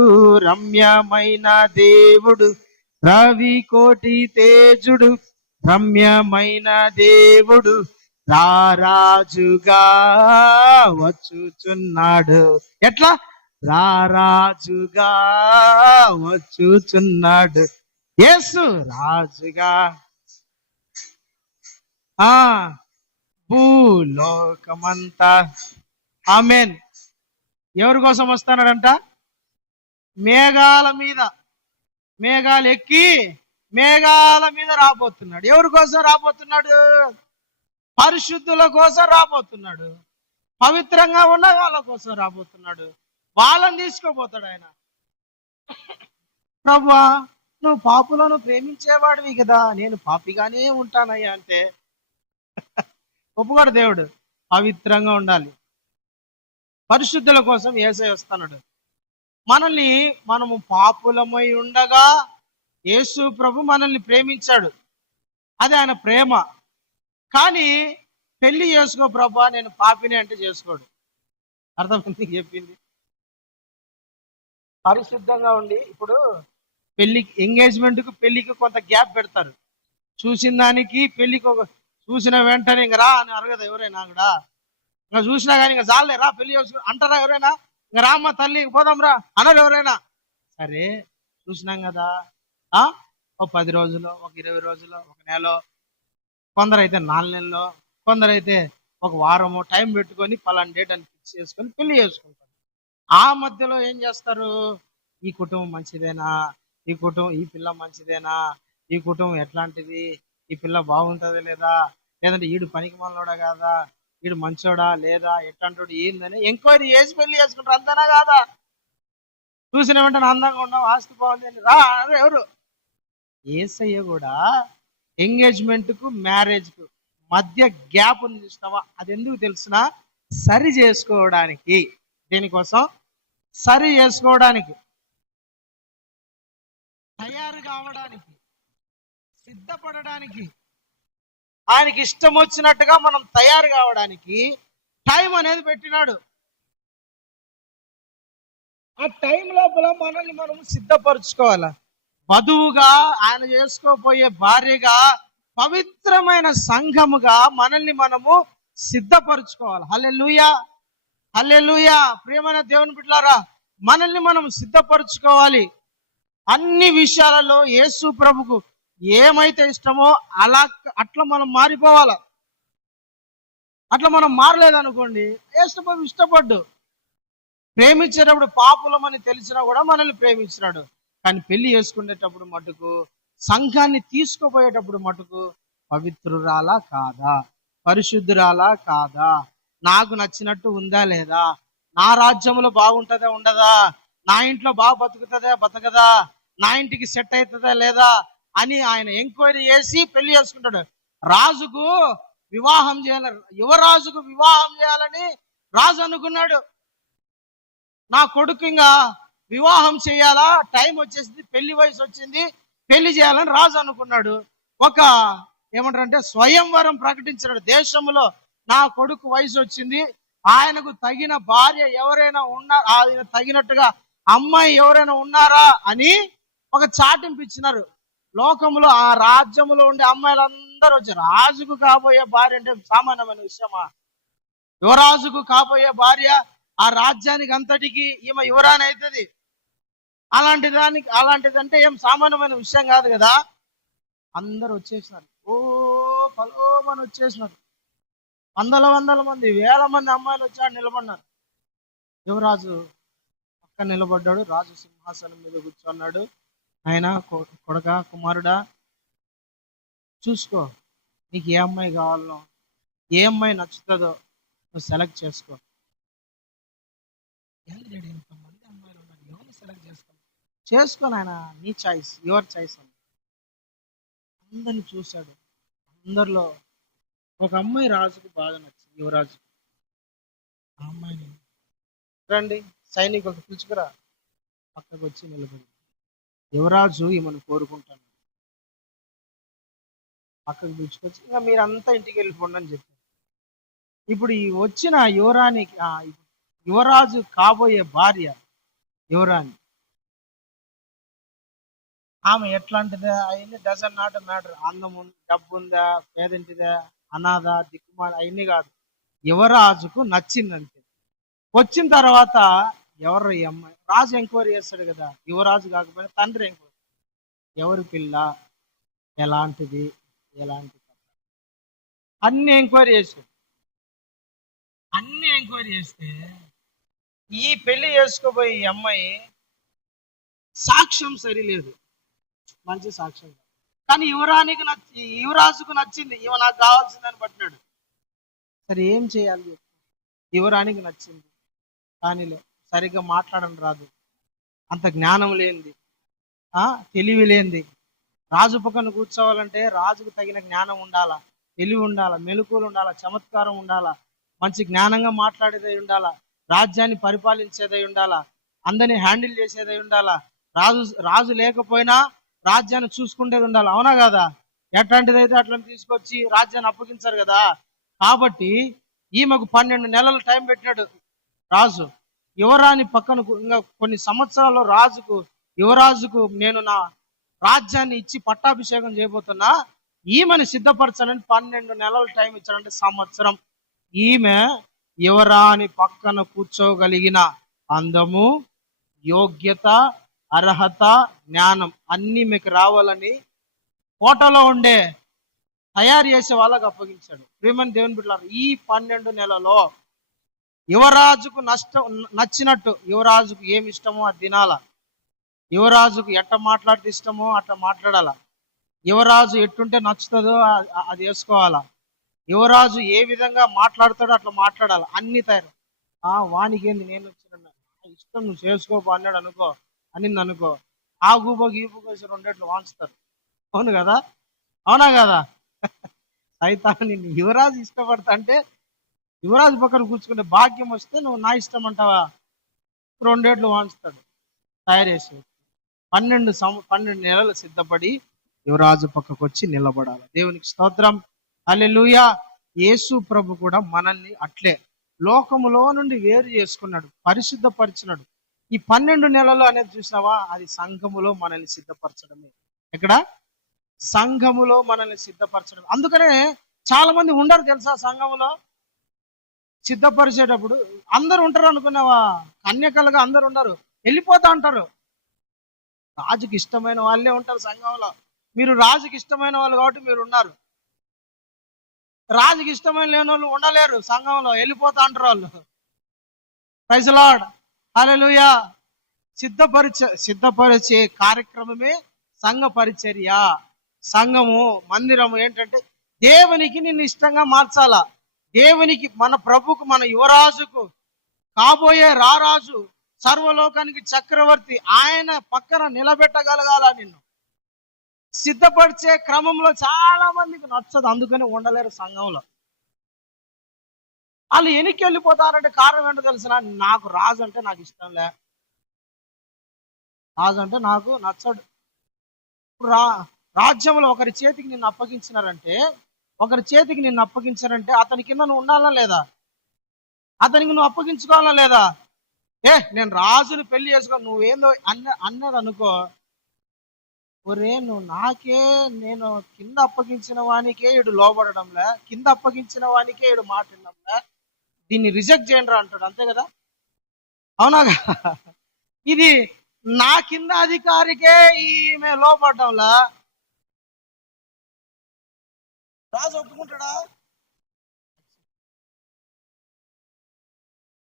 రమ్యమైన దేవుడు, రవి కోటి తేజుడు రమ్యమైన దేవుడు రారాజుగా వచ్చుచున్నాడు. ఎట్లా? రారాజుగా వచ్చుచున్నాడు. యేసు రాజుగా భూలోకమంతా. ఆమేన్. ఎవరి కోసం వస్తున్నాడంట? మేఘాలు ఎక్కి మేఘాల మీద రాబోతున్నాడు. ఎవరి కోసం రాబోతున్నాడు? పరిశుద్ధుల కోసం రాబోతున్నాడు. పవిత్రంగా ఉన్న వాళ్ళ కోసం రాబోతున్నాడు. వాళ్ళని తీసుకోబోతాడు ఆయన. ప్రభువా, నువ్వు పాపులను ప్రేమించేవాడివి కదా, నేను పాపిగానే ఉంటానయ్యా అంటే ఒప్పుకోడు దేవుడు. పవిత్రంగా ఉండాలి. పరిశుద్ధుల కోసం యేసయ్య వస్తున్నాడు. మనము పాపులమై ఉండగా యేసు ప్రభు మనల్ని ప్రేమించాడు, అది ఆయన ప్రేమ. కానీ పెళ్లి చేసుకో ప్రభా నేను పాపిని అంటే చేసుకోడు. అర్థమైంది చెప్పింది. పరిశుద్ధంగా ఉండి, ఇప్పుడు ఎంగేజ్మెంట్కు పెళ్లికి కొంత గ్యాప్ పెడతారు. చూసిన దానికి పెళ్లికి చూసిన వెంటనే ఇంక రా అని అడగదు ఎవరైనా. కూడా ఇంకా చూసినా కానీ ఇంకా చాలే రా పెళ్లి చేసుకో అంటారా ఎవరైనా? ఇంకా రామ్మ తల్లి పోదాం రా అనరు ఎవరైనా. సరే చూసినాం కదా, ఒక 10 రోజులు, ఒక 20 రోజులు, ఒక నెల, కొందరైతే 4 నెలలు, కొందరైతే ఒక వారము టైం పెట్టుకొని పలానా డేట్ అని ఫిక్స్ చేసుకొని పెళ్లి చేసుకుంటారు. ఆ మధ్యలో ఏం చేస్తారు? ఈ కుటుంబం మంచిదేనా, ఈ పిల్ల మంచిదేనా, ఈ కుటుంబం ఎట్లాంటిది, ఈ పిల్ల బాగుంటుందా లేదా, లేదంటే ఈడు పనికి మనలోడా కాదా, ఈడు మంచోడా లేదా, ఎట్లాంటి ఏందని ఎంక్వైరీ చేసి పెళ్లి చేసుకుంటారు. అంతేనా కాదా? చూసిన వెంటనే అందంగా ఉన్నావు, ఆస్తి బాగుంది అని రా ఎవరు? యేసయ్య కూడా ఎంగేజ్మెంట్కు మ్యారేజ్కు మధ్య గ్యాప్ ఉంది చూస్తావా, అది ఎందుకు తెలుసునా? సరి చేసుకోవడానికి. దేనికోసం? సరి చేసుకోవడానికి, తయారు కావడానికి. సిద్ధపడడానికి, ఆయనకి ఇష్టం వచ్చినట్టుగా మనం తయారు కావడానికి టైం అనేది పెట్టినాడు. ఆ టైం లోపల మనల్ని మనం సిద్ధపరచుకోవాలి. వధువుగా, ఆయన చేసుకోబోయే భార్యగా, పవిత్రమైన సంఘముగా మనల్ని మనము సిద్ధపరచుకోవాలి. హల్లెలూయా, హల్లెలూయా. ప్రియమైన దేవుని బిడ్డలారా, మనల్ని మనం సిద్ధపరచుకోవాలి. అన్ని విషయాలలో యేసు ప్రభుకు ఏమైతే ఇష్టమో అట్లా మనం మారిపోవాలి. అట్లా మనం మారలేదనుకోండి, యేసు ప్రభు ఇష్టపడ్డు. ప్రేమించేటప్పుడు పాపులమని తెలిసినా కూడా మనల్ని ప్రేమించినాడు. కానీ పెళ్లి చేసుకునేటప్పుడు మటుకు, సంఘాన్ని తీసుకుపోయేటప్పుడు మటుకు పవిత్రురాలా కాదా, పరిశుద్ధురాలా కాదా, నాకు నచ్చినట్టు ఉందా లేదా, నా రాజ్యంలో బాగుంటుందా ఉండదా, నా ఇంట్లో బాగా బతకదా, నా ఇంటికి సెట్ అవుతుందా లేదా అని ఆయన ఎంక్వైరీ చేసి పెళ్లి చేసుకుంటాడు. రాజుకు వివాహం చేయాలని, యువరాజుకు వివాహం చేయాలని రాజు అనుకున్నాడు. నా కొడుకు ఇంకా వివాహం చేయాలా, టైం వచ్చేసింది, పెళ్లి వయసు వచ్చింది, పెళ్లి చేయాలని రాజు అనుకున్నాడు. ఒక ఏమంటారంటే స్వయంవరం ప్రకటించాడు దేశంలో. నా కొడుకు వయసు వచ్చింది, ఆయనకు తగిన భార్య ఎవరైనా ఉన్నారు, ఆయన తగినట్టుగా అమ్మాయి ఎవరైనా ఉన్నారా అని ఒక చాటింపు ఇచ్చినారు. లోకంలో ఆ రాజ్యంలో ఉండే అమ్మాయిలందరూ వచ్చారు. రాజుకు కాబోయే భార్య అంటే సామాన్యమైన విషయమా? యువరాజుకు కాబోయే భార్య ఆ రాజ్యానికి అంతటికి ఈమె యువరాణి అవుతుంది. అలాంటిదంటే ఏం సామాన్యమైన విషయం కాదు కదా. అందరు వచ్చేసినారు, పలోమని వచ్చేసినారు. వందల మంది, వేల మంది అమ్మాయిలు వచ్చాడు, నిలబడినారు. యువరాజు పక్కన నిలబడ్డాడు. రాజు సింహాసనం మీద కూర్చున్నాడు. ఆయన కొడక, కుమారుడా, చూసుకో, నీకు ఏ అమ్మాయి కావాలనో, ఏ అమ్మాయి నచ్చుతుందో నువ్వు సెలెక్ట్ చేసుకో. ఇంతమంది అమ్మాయిలు ఉన్నారు, ఎవరిని సెలెక్ట్ చేసుకో నాయన, నీ చాయిస్, యువర్ చాయిస్ అని అందరిని చూశాడు. అందరిలో ఒక అమ్మాయి రాజుకు బాగా నచ్చింది, యువరాజు. ఆ అమ్మాయిని రండి సైనికులకు పిలుచుకురా, పక్కకు వచ్చి నిలబడి. యువరాజు ఈమెను కోరుకుంటాను, పక్కకు పిలుచుకొచ్చి ఇంకా మీరంతా ఇంటికి వెళ్ళిపోండి అని చెప్పారు. ఇప్పుడు ఈ వచ్చిన యువరానికి, యువరాజు కాబోయే భార్య యువరాణి, ఆమె ఎట్లాంటిదా అవన్నీ డజన్ నాట్ మ్యాటర్. అందం, డబ్బు ఉందా, పేదంటిదా, అనాథ, దిక్కుమాల, అవన్నీ కాదు. యువరాజుకు నచ్చిందంతే. వచ్చిన తర్వాత ఎవరు ఈ అమ్మాయి, రాజు ఎంక్వైరీ చేస్తాడు కదా. యువరాజు కాకపోయినా తండ్రి ఎంక్వైరీ, ఎవరి పిల్ల, ఎలాంటిది, అన్ని ఎంక్వైరీ చేస్తాడు. అన్ని ఎంక్వైరీ చేస్తే ఈ పెళ్లి చేసుకోబోయే ఈ అమ్మాయి సాక్ష్యం సరిలేదు, మంచి సాక్ష్యం. కానీ యువరాజుకు నచ్చింది, ఇవ నాకు కావాల్సిందని పట్టినాడు. సరే ఏం చేయాలి? యువరానికి నచ్చింది, కానీ సరిగ్గా మాట్లాడడం రాదు, అంత జ్ఞానం లేనిది, తెలివి లేనిది. రాజు పక్కన కూర్చోవాలంటే రాజుకు తగిన జ్ఞానం ఉండాలా, తెలివి ఉండాలా, మెలకువలు ఉండాలా, చమత్కారం ఉండాలా, మంచి జ్ఞానంగా మాట్లాడేదై ఉండాలా, రాజ్యాన్ని పరిపాలించేదై ఉండాలా, అందరినీ హ్యాండిల్ చేసేదై ఉండాలా. రాజు లేకపోయినా రాజ్యాన్ని చూసుకునేది ఉండాలి, అవునా కదా? ఎట్లాంటిదైతే అట్లా తీసుకొచ్చి రాజ్యాన్ని అప్పగించారు కదా. కాబట్టి ఈమెకు 12 నెలలు టైం పెట్టినాడు రాజు. యువరాణి పక్కన ఇంకా కొన్ని సంవత్సరాల్లో యువరాజుకు నేను నా రాజ్యాన్ని ఇచ్చి పట్టాభిషేకం చేయబోతున్నా, ఈమెను సిద్ధపరచాలని 12 నెలలు టైం ఇచ్చాడంటే సంవత్సరం. ఈమె యువరాణి పక్కన కూర్చోగలిగిన అందము, యోగ్యత, అర్హత, జ్ఞానం అన్నీ మీకు రావాలని ఫోటోలో ఉండే తయారు చేసే వాళ్ళకు అప్పగించాడు. ప్రియమైన దేవుని బిడ్డలారా, ఈ 12 నెలలో యువరాజుకు నచ్చినట్టు, యువరాజుకు ఏమి ఇష్టమో అది తినాల, యువరాజుకు ఎట్ట మాట్లాడితే ఇష్టమో అట్లా మాట్లాడాల, యువరాజు ఎట్టుంటే నచ్చుతుందో అది వేసుకోవాలా, యువరాజు ఏ విధంగా మాట్లాడతాడో అట్లా మాట్లాడాలి. అన్ని తయారు. వానికి ఏంది, నేను వచ్చిన ఇష్టం, నువ్వు చేసుకోపో అన్నాడు అనుకో, అనింది అనుకో, ఆ గూబో గీపు కోసి 2 రెట్లు వాంచుతారు. అవును కదా, అవునా కదా? సైతాన్ని యువరాజు ఇష్టపడతా అంటే, యువరాజు పక్కన కూర్చుకుంటే భాగ్యం వస్తే నువ్వు నా ఇష్టం అంటావా, 2 రెట్లు వాంచుతాడు తయారు చేసి. 12 నెలలు సిద్ధపడి యువరాజు పక్కకు వచ్చి నిలబడాలి. దేవునికి స్తోత్రం. హల్లెలూయా. యేసు ప్రభు కూడా మనల్ని అట్లే లోకములో నుండి వేరు చేసుకున్నాడు, పరిశుద్ధపరిచినాడు. ఈ 12 నెలలు అనేది చూసావా, అది సంఘములో మనల్ని సిద్ధపరచడమే. ఎక్కడ? సంఘములో మనల్ని సిద్ధపరచడం. అందుకనే చాలా మంది ఉండరు తెలుసా సంఘములో. సిద్ధపరిచేటప్పుడు అందరు ఉంటారు అనుకున్నావా? కన్యకలుగా అందరు ఉండరు, వెళ్ళిపోతా అంటారు. రాజుకి ఇష్టమైన వాళ్ళే ఉంటారు సంఘంలో. మీరు రాజుకి ఇష్టమైన వాళ్ళు కాబట్టి మీరు ఉన్నారు. రాజుకి ఇష్టమైన లేని వాళ్ళు ఉండలేరు సంఘంలో, వెళ్ళిపోతా అంటారు వాళ్ళు. Praise the Lord. హల్లెలూయా. సిద్ధపరిచే కార్యక్రమమే సంఘ పరిచర్య. సంఘము, మందిరము ఏంటంటే దేవునికి నిన్ను ఇష్టంగా మార్చాలా. దేవునికి, మన ప్రభుకు, మన యువరాజుకు, కాబోయే రారాజు, సర్వలోకానికి చక్రవర్తి, ఆయన పక్కన నిలబెట్టగలగాల నిన్ను. సిద్ధపరిచే క్రమంలో చాలా మందికి నచ్చదు, అందుకని ఉండలేరు సంఘంలో. వాళ్ళు వెనక్కి వెళ్ళిపోతారంటే కారణం ఏంటో తెలిసిన, నాకు రాజు అంటే నాకు ఇష్టంలే, రాజు అంటే నాకు నచ్చడు. ఇప్పుడు రాజ్యంలో ఒకరి చేతికి నిన్ను అప్పగించారంటే అతని కింద నువ్వు ఉండాలా లేదా? అతనికి నువ్వు అప్పగించుకోవాలా లేదా? నేను రాజుని పెళ్లి చేసుకో నువ్వేందో అన్నది అనుకో, ఒరే నువ్వు నేను కింద అప్పగించిన వానికే ఇడు లోబడడంలే, కింద అప్పగించిన వానికే ఇడు మాట వినడంలే, దీన్ని రిజెక్ట్ చేయండి అంటాడు. అంతే కదా? అవునాగా? ఇది నా కింద అధికారికే ఈమె లోబడ్డంలా, రాజు ఒప్పుకుంటాడా?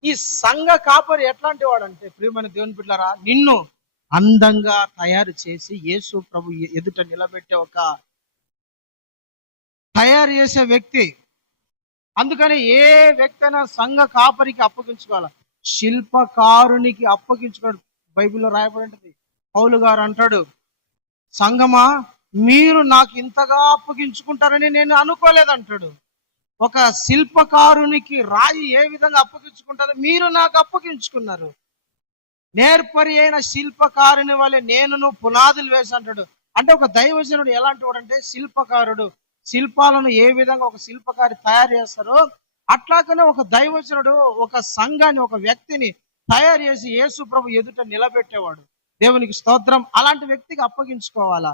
ఈ సంఘ కాపరి ఎట్లాంటి వాడంటే, ప్రియమైన దేవుని బిడ్డలారా, నిన్ను అందంగా తయారు చేసి యేసు ప్రభు ఎదుట నిలబెట్టే తయారు చేసే వ్యక్తి. అందుకని ఏ వ్యక్తి అయినా సంఘ కాపరికి అప్పగించుకోవాలి, శిల్పకారునికి అప్పగించుకోవడం బైబిల్లో రాయబడి ఉంటుంది. పౌలు గారు అంటాడు, సంఘమా మీరు నాకు ఇంతగా అప్పగించుకుంటారని నేను అనుకోలేదంటాడు. ఒక శిల్పకారునికి రాయి ఏ విధంగా అప్పగించుకుంటారో మీరు నాకు అప్పగించుకున్నారు. నేర్పరి అయిన శిల్పకారుని వల్ల నేను పునాదులు వేసి అంటాడు. అంటే ఒక దైవజనుడు ఎలాంటి వాడంటే, శిల్పకారుడు శిల్పాలను ఏ విధంగా ఒక శిల్పకారి తయారు చేస్తారో అట్లాగనే ఒక దైవజనుడు ఒక సంఘాన్ని, ఒక వ్యక్తిని తయారు చేసి యేసు ప్రభు ఎదుట నిలబెట్టేవాడు. దేవునికి స్తోత్రం. అలాంటి వ్యక్తికి అప్పగించుకోవాలా.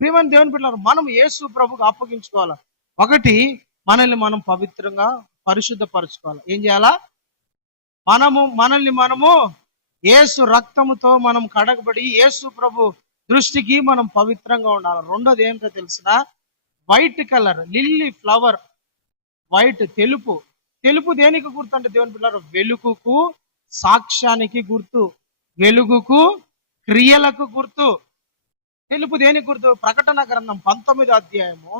ప్రియమైన దేవుని బిడ్డలారా, మనం యేసు ప్రభుకి అప్పగించుకోవాలా. ఒకటి, మనల్ని మనం పవిత్రంగా పరిశుద్ధపరచుకోవాలి. ఏం చేయాలా? మనల్ని మనము యేసు రక్తముతో మనం కడగబడి యేసు ప్రభు దృష్టికి మనం పవిత్రంగా ఉండాలి. రెండోది ఏంటో తెలిసిన, white colour, lily flower, white, తెలుపు. తెలుపు దేనికి గుర్తు అంటే దేవుని పిల్లలు, వెలుగుకు, సాక్ష్యానికి గుర్తు, వెలుగుకు, క్రియలకు గుర్తు. తెలుపు దేనికి గుర్తు? ప్రకటన గ్రంథం 19వ అధ్యాయము,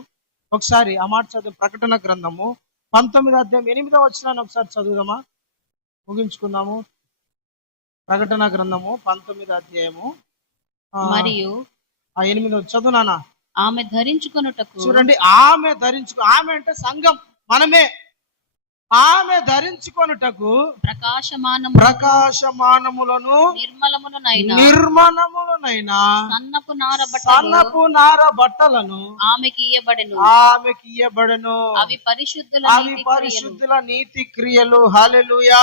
ఒకసారి ఆ మాట చదువు. ప్రకటన గ్రంథము 19వ అధ్యాయం 8వ వచనాన్ని ఒకసారి చదువుదామా, ముగించుకుందాము. ప్రకటన గ్రంథము 19వ అధ్యాయము మరియు 8వ చదువు నాన్న. ఆమె ధరించుకొనుటకు, చూడండి, ఆమె అంటే సంఘం, మనమే. ఆమె ధరించుకొనుటకు ప్రకాశమానములను నిర్మలములనైన సన్నపు నార బట్టలను ఆమెకి ఇయ్యబడెను. అవి పరిశుద్ధుల నీతి క్రియలు. హల్లెలూయా,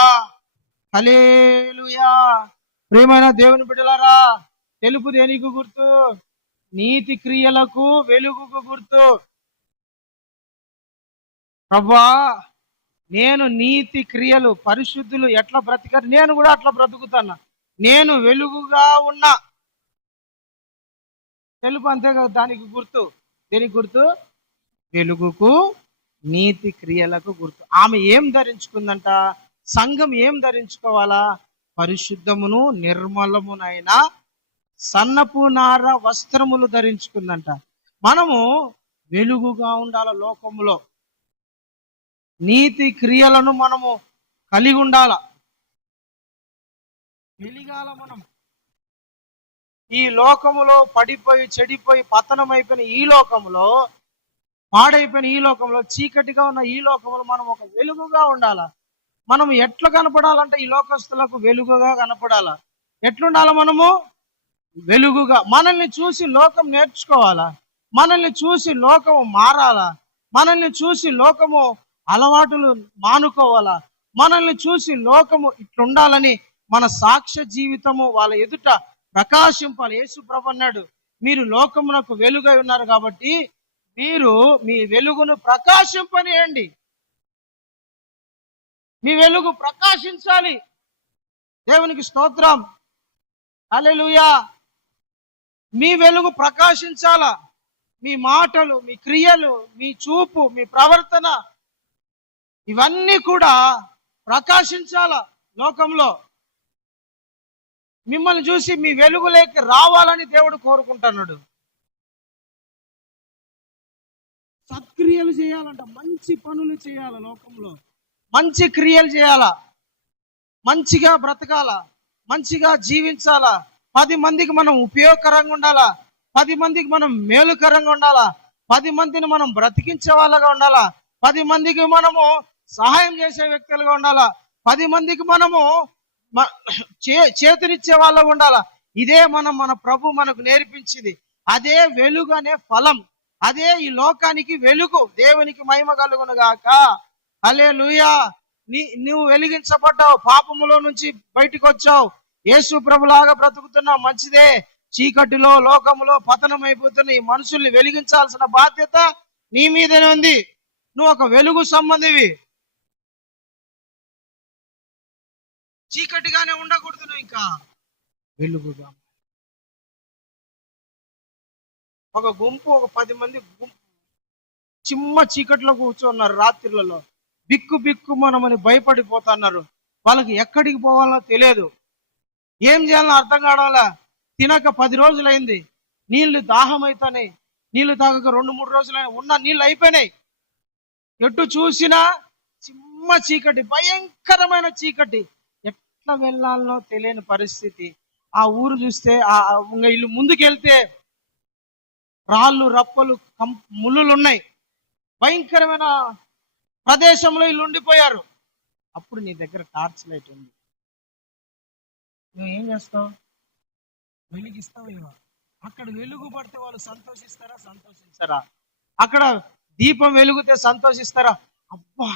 హల్లెలూయా. ప్రియమైన దేవుని బిడ్డలారా, తెలుపు దేనికి గుర్తు? నీతి క్రియలకు, వెలుగుకు గుర్తు. ప్రభువా, నేను నీతి క్రియలు, పరిశుద్ధులు ఎట్లా బ్రతికారు, నేను కూడా అట్లా బ్రతుకుతాను. నేను వెలుగుగా ఉన్నా. తెలుపు అంతే కదా దానికి గుర్తు. దేనికి గుర్తు? వెలుగుకు, నీతి క్రియలకు గుర్తు. ఆమె ఏం ధరించుకుందంట? సంఘం ఏం ధరించుకోవాలా? పరిశుద్ధమును నిర్మలమునైన సన్నపు నార వస్త్రములు ధరించుకుందంట. మనము వెలుగుగా ఉండాల లోకములో, నీతి క్రియలను మనము కలిగి ఉండాల, వెలిగాల. మనం ఈ లోకములో పడిపోయి, చెడిపోయి, పతనమైపోయిన ఈ లోకములో, పాడైపోయిన ఈ లోకంలో, చీకటిగా ఉన్న ఈ లోకంలో మనం ఒక వెలుగుగా ఉండాల. మనం ఎట్లా కనపడాలంటే ఈ లోకస్తులకు వెలుగుగా కనపడాల. ఎట్లుండాల? మనము వెలుగుగా. మనల్ని చూసి లోకం నేర్చుకోవాలా. మనల్ని చూసి లోకము మారాలా? మనల్ని చూసి లోకము అలవాటులు మానుకోవాలా? మనల్ని చూసి లోకము ఇట్లుండాలని మన సాక్ష్య జీవితము వాళ్ళ ఎదుట ప్రకాశింపాలి. యేసు ప్రభు అన్నాడు, మీరు లోకమునకు వెలుగై ఉన్నారు కాబట్టి మీరు మీ వెలుగును ప్రకాశింపనియండి. మీ వెలుగు ప్రకాశించాలి. దేవునికి స్తోత్రం, హల్లెలూయా. మీ వెలుగు ప్రకాశించాలా? మీ మాటలు, మీ క్రియలు, మీ చూపు, మీ ప్రవర్తన ఇవన్నీ కూడా ప్రకాశించాలా లోకంలో. మిమ్మల్ని చూసి మీ వెలుగులోకి రావాలని దేవుడు కోరుకుంటున్నాడు. సత్క్రియలు చేయాలంట, మంచి పనులు చేయాల, లోకంలో మంచి క్రియలు చేయాలా, మంచిగా బ్రతకాలా, మంచిగా జీవించాలా, 10 మందికి మనం ఉపయోగకరంగా ఉండాలా, 10 మందికి మనం మేలుకరంగా ఉండాలా, 10 మందిని మనం బ్రతికించే వాళ్ళగా ఉండాలా, 10 మందికి మనము సహాయం చేసే వ్యక్తులుగా ఉండాలా, 10 మందికి మనము చేతునిచ్చే వాళ్ళగా ఉండాలా. ఇదే మన ప్రభు మనకు నేర్పించింది. అదే వెలుగు అనే ఫలం, అదే ఈ లోకానికి వెలుగు. దేవునికి మహిమ కలుగును గాక. హల్లెలూయా. నువ్వు వెలిగించబడ్డావు, పాపములో నుంచి బయటికి వచ్చావు, యేసు ప్రభులాగా బ్రతుకుతున్నావు, మంచిదే. చీకటిలో లోకములో పతనం అయిపోతున్న ఈ మనుషుల్ని వెలిగించాల్సిన బాధ్యత నీ మీదనే ఉంది. నువ్వు ఒక వెలుగు సంబంధివి. చీకటిగానే ఉండకూడదు, నువ్వు ఇంకా వెలుగుగా. ఒక గుంపు, ఒక 10 మంది గుంపు చిమ్మ చీకట్లో కూర్చున్నారు రాత్రులలో. బిక్కు బిక్కు మనమని భయపడిపోతున్నారు. వాళ్ళకి ఎక్కడికి పోవాలో తెలియదు, ఏం చేయాలో అర్థం కావడంలా. తినక 10 రోజులైంది, నీళ్లు దాహం అవుతాయి, నీళ్లు తాగక 2-3 రోజులైనా, ఉన్న నీళ్ళు అయిపోయినాయి. ఎటు చూసినా చిమ్మ చీకటి, భయంకరమైన చీకటి. ఎట్లా వెళ్ళాలనో తెలియని పరిస్థితి. ఆ ఊరు చూస్తే ఇల్లు ముందుకెళ్తే రాళ్ళు, రప్పలు, ముళ్ళులు ఉన్నాయి. భయంకరమైన ప్రదేశంలో ఇల్లు ఉండిపోయారు. అప్పుడు నీ దగ్గర టార్చ్ లైట్ ఉంది, నువ్వు ఏం చేస్తావు? వెలిగిస్తావు. అక్కడ వెలుగు పడితే వాళ్ళు సంతోషిస్తారా? సంతోషిస్తారా? అక్కడ దీపం వెలుగుతే సంతోషిస్తారా? అబ్బా,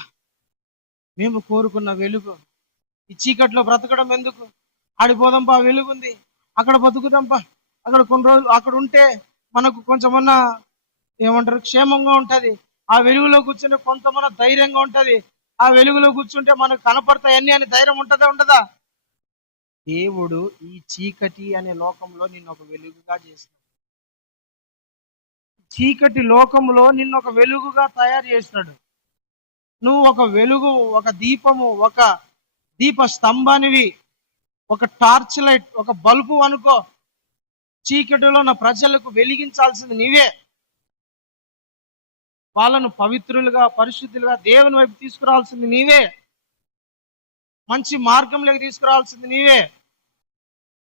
మేము కోరుకున్న వెలుగు ఈ చీకట్లో బ్రతకడం ఎందుకు, ఆడిపోదాంపా, వెలుగుంది అక్కడ బతుకుదాంపా, అక్కడ కొన్ని రోజులు అక్కడ ఉంటే మనకు కొంచెమన్నా ఏమంటారు క్షేమంగా ఉంటది. ఆ వెలుగులో కూర్చుంటే కొంతమన్నా ధైర్యంగా ఉంటది. ఆ వెలుగులో కూర్చుంటే మనకు కనపడతాయన్నీ అని ధైర్యం ఉంటుందా? ఉండదా? దేవుడు ఈ చీకటి అనే లోకంలో నిన్ను ఒక వెలుగుగా చేసినాడు. చీకటి లోకంలో నిన్ను ఒక వెలుగుగా తయారు చేసినాడు. నువ్వు ఒక వెలుగు, ఒక దీపము, ఒక దీప స్తంభానివి, ఒక టార్చ్ లైట్, ఒక బల్బు అనుకో. చీకటిలో ఉన్న ప్రజలకు వెలిగించాల్సింది నీవే. వాళ్ళను పవిత్రులుగా, పరిశుద్ధులుగా దేవుని వైపు తీసుకురావాల్సింది నీవే. మంచి మార్గంలోకి తీసుకురావాల్సింది నీవే.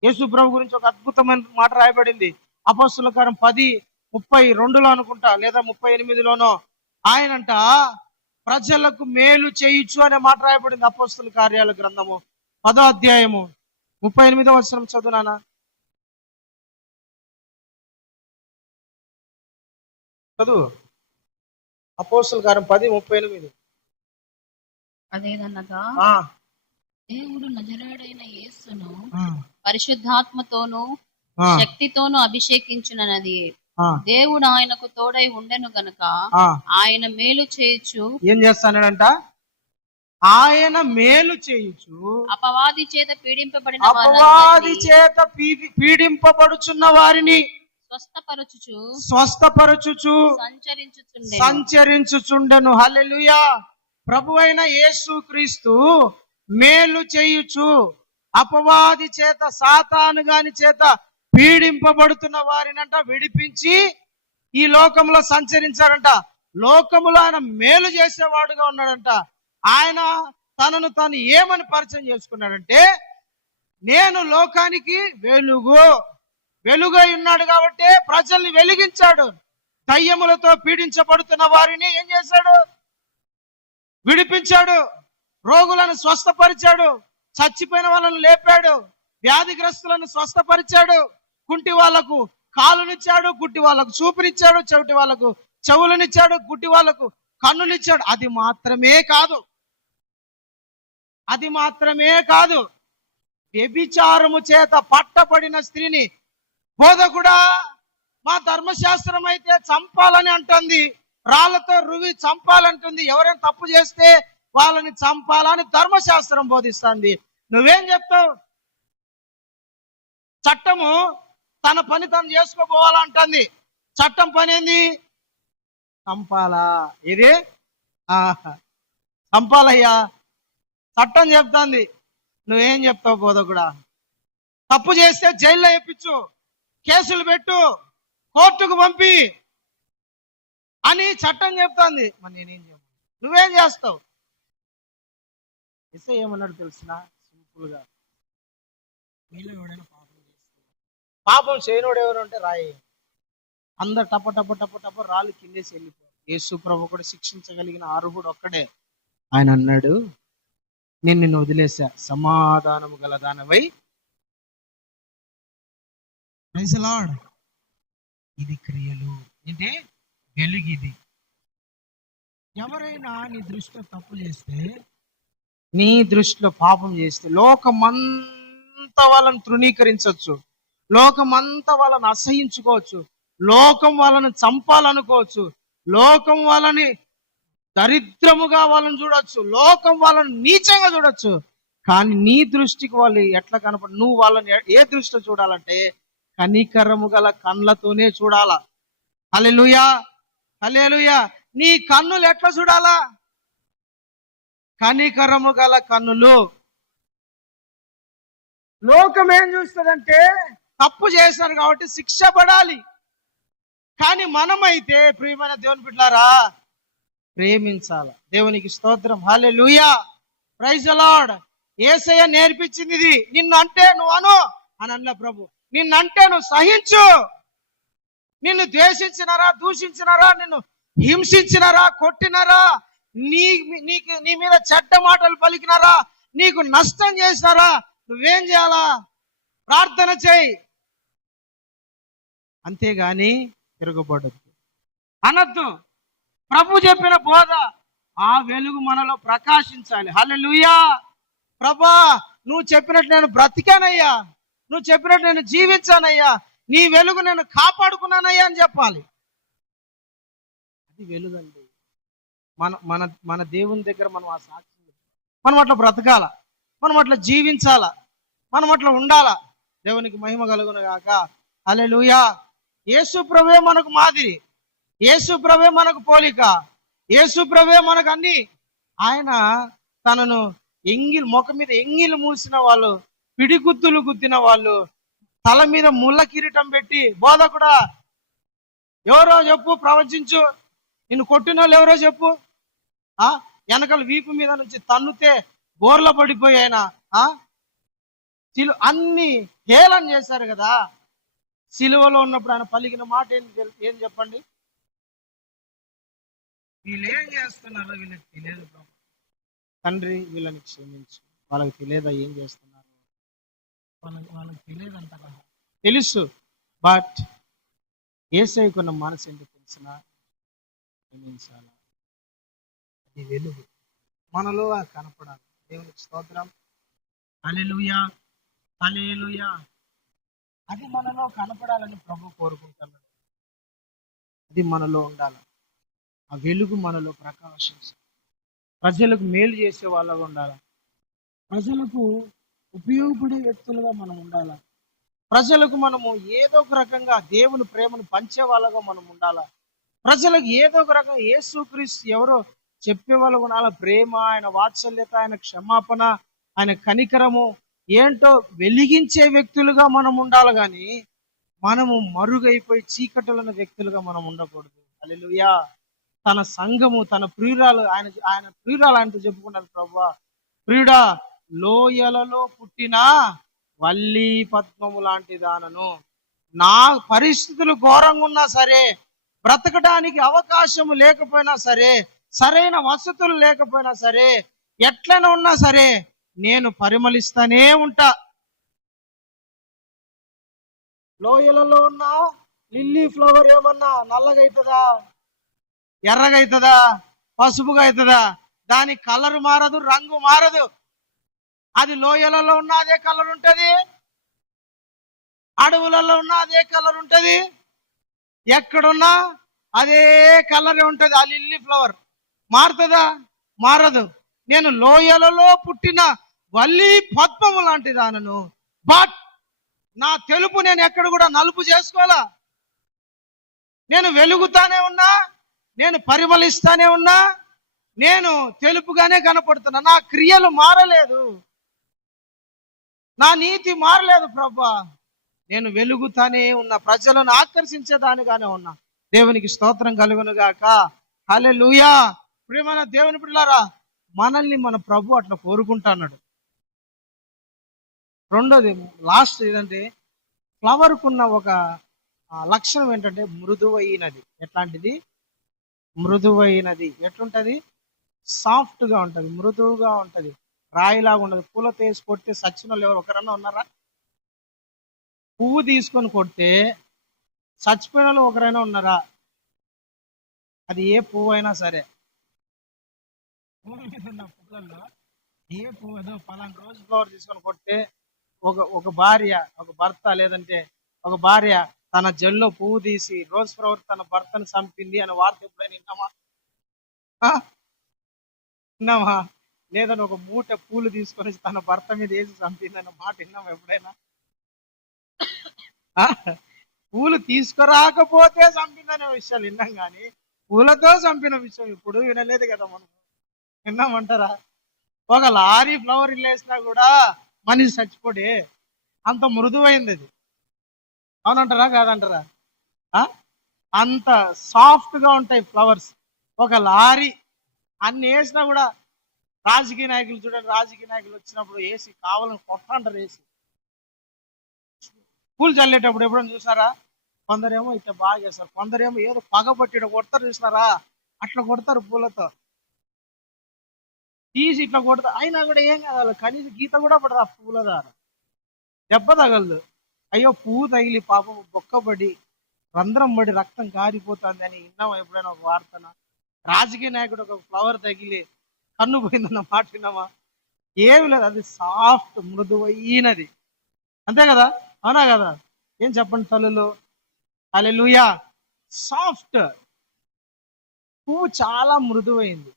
యేసు ప్రభు గురించి ఒక అద్భుతమైన మాట రాయబడింది అపోస్తలుల కార్యం 10:32 అనుకుంటా, లేదా 38లోనో. ఆయనంట ప్రజలకు మేలు చేయుచు అనే మాట రాయబడింది అపోస్తలుల కార్యాల గ్రంథము 10వ అధ్యాయము 38వ వచనం చదువునానా? చదువు. అపోస్తలుల కార్యం 10:38. అదేదన్నగా, దేవుడు నజరేయుడైన యేసును పరిశుద్ధాత్మతోను శక్తితోను అభిషేకించునది. దేవుడు ఆయనకు తోడై ఉండెను గనుక ఆయన మేలు చేయుచు ఏం చేస్తానంట? ఆయన మేలు చేయుచు అపవాది చేత పీడింపబడుచున్న వారిని స్వస్థపరచుచు సంచరించుచుండెను. హల్లెలూయా. ప్రభువైన యేసు క్రీస్తు మేలు చేయుచు అపవాది చేత, సాతాను గాని చేత పీడింపబడుతున్న వారినంట విడిపించి ఈ లోకంలో సంచరించారంట. లోకములో ఆయన మేలు చేసేవాడుగా ఉన్నాడంట. ఆయన తనను తాను ఏమని పరిచయం చేసుకున్నాడంటే, నేను లోకానికి వెలుగై ఉన్నాడు కాబట్టి ప్రజల్ని వెలిగించాడు. దయ్యములతో పీడించబడుతున్న వారిని ఏం చేశాడు? విడిపించాడు. రోగులను స్వస్థపరిచాడు, చచ్చిపోయిన వాళ్ళను లేపాడు, వ్యాధిగ్రస్తులను స్వస్థపరిచాడు, కుంటి వాళ్లకు కాలునిచ్చాడు, గుడ్డి వాళ్ళకు చూపునిచ్చాడు, చెవిటి వాళ్ళకు చెవులనిచ్చాడు, గుడ్డి వాళ్ళకు కన్నునిచ్చాడు. అది మాత్రమే కాదు, వ్యభిచారము చేత పట్టబడిన స్త్రీని బోధకుడా, మా ధర్మశాస్త్రం అయితే చంపాలని అంటుంది, రాళ్లతో రువి చంపాలంటుంది, ఎవరైనా తప్పు చేస్తే వాళ్ళని చంపాలని ధర్మశాస్త్రం బోధిస్తుంది. నువ్వేం చెప్తావు? చట్టము తన పని తను చేసుకోపోవాలంటుంది. చట్టం పని ఏంది? చంపాలా. ఇది చంపాలయ్యా చట్టం చెప్తాంది. నువ్వేం చెప్తావు బోధకుడా? తప్పు చేస్తే జైల్లో వేయించు, కేసులు పెట్టు, కోర్టుకు పంపి అని చట్టం చెప్తాంది. మరి నేనేం చెప్పను? నువ్వేం చేస్తావు? ఎస్ఐ ఏమన్నాడు తెలిసిన? సింపుల్ గా, మీలో ఎవడైనా పాపం చేయనోడు ఎవరు అంటే రాయి. అందరు టప టప టప టప రాళ్ళు కిందేసి వెళ్ళిపోయారు. యేసు ప్రభు కూడా శిక్షించగలిగిన అర్హుడు ఒక్కడే. ఆయన అన్నాడు, నేను నిన్ను వదిలేసా, సమాధానము గల దానవై. Praise the lord. ఇది క్రియలు ఏంటి? వెలుగిది. ఎవరైనా నీ దృష్టిలో తప్పు చేస్తే, నీ దృష్టిలో పాపం చేస్తే, లోకమంతా వాళ్ళని తృణీకరించవచ్చు, లోకమంతా వాళ్ళని అసహించుకోవచ్చు, లోకం వాళ్ళని చంపాలనుకోవచ్చు, లోకం వాళ్ళని దరిద్రముగా వాళ్ళని చూడొచ్చు, లోకం వాళ్ళని నీచంగా చూడొచ్చు. కానీ నీ దృష్టికి వాళ్ళు ఎట్లా కనపడ? నువ్వు వాళ్ళని ఏ దృష్టిలో చూడాలంటే కనికరము గల కళ్ళతోనే చూడాలా. హల్లెలూయా, హల్లెలూయా. నీ కన్నులు ఎట్లా చూడాలా? కనికరము గల కన్నులు. లోకం ఏం చూస్తుందంటే తప్పు చేశారు కాబట్టి శిక్ష పడాలి. కానీ మనమైతే ప్రియమైన దేవుని బిడ్డలారా ప్రేమించాల. దేవునికి స్తోత్రం, హల్లెలూయా, ప్రైజ్ ది లార్డ్. యేసయ్య నేర్పించింది ఇది. నిన్ను అంటే నువ్వు అను అని అన్న ప్రభు. నిన్నంటే నువ్వు సహించు. నిన్ను ద్వేషించినారా, దూషించినారా, నిన్ను హింసించినారా, కొట్టినారా, నీ మీద చెడ్డ మాటలు పలికినారా, నీకు నష్టం చేసినారా, నువ్వేం చేయాలా? ప్రార్థన చేయి. అంతేగాని తిరగబడద్దు, అనద్దు. ప్రభు చెప్పిన బోధ ఆ వెలుగు మనలో ప్రకాశించాలి. హల్లెలూయా. ప్రభా, నువ్వు చెప్పినట్టు నేను బ్రతికానయ్యా, నువ్వు చెప్పినట్టు నేను జీవించానయ్యా, నీ వెలుగు నేను కాపాడుకున్నానయ్యా అని చెప్పాలి. అది వెలుగండి. మన మన మన దేవుని దగ్గర మనం ఆ సాక్షి, మనం అట్లా బ్రతకాల, మనం అట్లా జీవించాలా, మనం అట్లా ఉండాలా. దేవునికి మహిమ కలుగును గాక. హల్లెలూయా. యేసు ప్రభువే మనకు మాదిరి, యేసు ప్రభువే మనకు పోలిక, యేసు ప్రభువే మనకు అన్ని. ఆయన తనను ముఖం మీద ఎంగిలు మూసిన వాళ్ళు, పిడిగుద్దులు గుద్దిన వాళ్ళు, తల మీద ముళ్ళ కిరీటం పెట్టి, బోధకుడా ఎవరో చెప్పు, ప్రవచించు, నిన్ను కొట్టిన వాళ్ళు ఎవరో చెప్పు, వెనకల వీపు మీద నుంచి తన్నుతే బోర్ల పడిపోయి ఆయన అన్ని హేళన చేశారు కదా. సిలువలో ఉన్నప్పుడు ఆయన పలికిన మాట ఏం చెప్పండి? వీళ్ళు ఏం చేస్తున్నారో వీళ్ళకి తెలియదు ప్రభు. తండ్రి వీళ్ళని క్షమించు, వాళ్ళకి తెలియదా ఏం చేస్తున్నారు, వాళ్ళకి తెలియదంట కదా. తెలుసు, బట్ యేసయ్యకున్న మనసు ఎందుకు తెలిసిన? క్షమించాలి. అది వెలుగు మనలో కనపడాలి. దేవునికి స్తోత్రం, హల్లెలూయా, హల్లెలూయా. అది మనలో కనపడాలని ప్రభు కోరుకుంటున్నాడు. అది మనలో ఉండాలి. ఆ వెలుగు మనలో ప్రకాశించాలి. ప్రజలకు మేలు చేసే వాళ్ళగా ఉండాలి. ప్రజలకు ఉపయోగపడే వ్యక్తులుగా మనం ఉండాలి. ప్రజలకు మనము ఏదో ఒక రకంగా దేవుని ప్రేమను పంచే వాళ్ళగా మనం ఉండాలి. ప్రజలకు ఏదో ఒక రకంగా యేసుక్రీస్తు ఎవరో చెప్పే వాళ్ళు ఉండాలి. ప్రేమ, ఆయన వాత్సల్యత, ఆయన క్షమాపణ, ఆయన కనికరము ఏంటో వెలిగించే వ్యక్తులుగా మనం ఉండాలి. కానీ మనము మరుగైపోయి చీకటులను వ్యక్తులుగా మనం ఉండకూడదు. హల్లెలూయా. తన సంఘము, తన ప్రియురాలు, ఆయన ప్రియురాలు ఆయనతో చెప్పుకున్నారు, ప్రభువా ప్రియుడా, లోయలలో పుట్టిన వల్లి పద్మము లాంటి దానను, నా పరిస్థితులు ఘోరంగా ఉన్నా సరే, బ్రతకడానికి అవకాశం లేకపోయినా సరే, సరైన వసతులు లేకపోయినా సరే, ఎట్లనే ఉన్నా సరే నేను పరిమళిస్తానే ఉంటా. లోయలలో ఉన్న లిల్లీ ఫ్లవర్ ఏమన్నా నల్లగా అవుతుందా, ఎర్రగా అవుతుందా, పసుపుగా అవుతుందా? దాని కలర్ మారదు, రంగు మారదు. అది లోయలలో ఉన్న అదే కలర్ ఉంటది, అడవులలో ఉన్న అదే కలర్ ఉంటది, ఎక్కడున్నా అదే కలరే ఉంటది. ఆ లిల్లీ ఫ్లవర్ మారుతుందా? మారదు. నేను లోయలలో పుట్టిన వల్లి పద్మము లాంటి దానను, బట్ నా తెలుపు నేను ఎక్కడ కూడా నలుపు చేసుకోవాలా. నేను వెలుగుతానే ఉన్నా, నేను పరిమళిస్తానే ఉన్నా, నేను తెలుపుగానే కనపడుతున్నా. నా క్రియలు మారలేదు, నా నీతి మారలేదు ప్రభా. నేను వెలుగుతానే ఉన్నా, ప్రజలను ఆకర్షించేదానిగానే ఉన్నా. దేవునికి స్తోత్రం కలుగును గాక. హల్లెలూయా. ప్రియమైన దేవుని బిడ్డలారా, మనల్ని మన ప్రభు అట్లా కోరుకుంటున్నాడు. రెండోది లాస్ట్ ఏంటంటే, ఫ్లవర్కున్న ఒక లక్షణం ఏంటంటే మృదువైనది. ఎట్లాంటిది? మృదువైనది. ఎట్లుంటది? సాఫ్ట్గా ఉంటది, మృదువుగా ఉంటది, రాయిలాగా ఉండదు. పూలతో వేసి కొడితే సచ్చిన వాళ్ళు ఎవరు ఒకరన్నా ఉన్నారా? పువ్వు తీసుకొని కొడితే చచ్చిపోయిన వాళ్ళు ఒకరైనా ఉన్నారా? అది ఏ పువ్వు అయినా సరే, భూమి మీద ఉన్న పువ్వులలో ఏ పువ్వు ఏదో పలానా రోజ్ ఫ్లవర్ తీసుకొని కొడితే ఒక భార్య, ఒక భర్త, లేదంటే ఒక భార్య తన జల్లో పువ్వు తీసి రోజ్ ఫ్లవర్ తన భర్తను చంపింది అనే వార్త ఎప్పుడైనా విన్నామా? విన్నామా? లేదని ఒక మూట పూలు తీసుకొని తన భర్త మీద వేసి చంపింది అన్న మాట విన్నామా ఎప్పుడైనా? పూలు తీసుకురాకపోతే చంపిందనే విషయాలు విన్నాం, కానీ పూలతో చంపిన విషయం ఇప్పుడు వినలేదు కదా మనం. విన్నామంటారా? ఒక లారీ ఫ్లవర్ ఇల్లేసినా కూడా మనిషి చచ్చిపోడే, అంత మృదువైంది అది. అవునంటారా కాదంటారా? అంత సాఫ్ట్ గా ఉంటాయి ఫ్లవర్స్. ఒక లారీ అన్ని వేసినా కూడా, రాజకీయ నాయకులు చూడండి, రాజకీయ నాయకులు వచ్చినప్పుడు వేసి కావాలని కొట్టంటారు, వేసి పూలు చల్లేటప్పుడు ఎప్పుడైనా చూసారా? కొందరేమో ఇట్లా బాగా చేస్తారు, కొందరేమో ఏదో పగబట్టి కొడతారు, చూసినారా? అట్లా కొడతారు పూలతో తీసి ఇట్లా కొడతారు. అయినా కూడా ఏం కాదు, కనీసం గీత కూడా పడదు ఆ పూల ద్వారా, దెబ్బ తగలదు. అయ్యో పువ్వు తగిలి పాపం బొక్కబడి రంధ్రం పడి రక్తం కారిపోతుంది అని విన్నామా ఎప్పుడైనా ఒక వార్తన? రాజకీయ నాయకుడు ఒక ఫ్లవర్ తగిలి కన్ను పోయిందన్న మాట విన్నామా? ఏమి లేదు, అది సాఫ్ట్, మృదువైనది. అంతే కదా? అవునా కదా? ఏం చెప్పండి తల్లులు? హల్లెలూయా. సాఫ్ట్ పువ్వు చాలా మృదువైంది,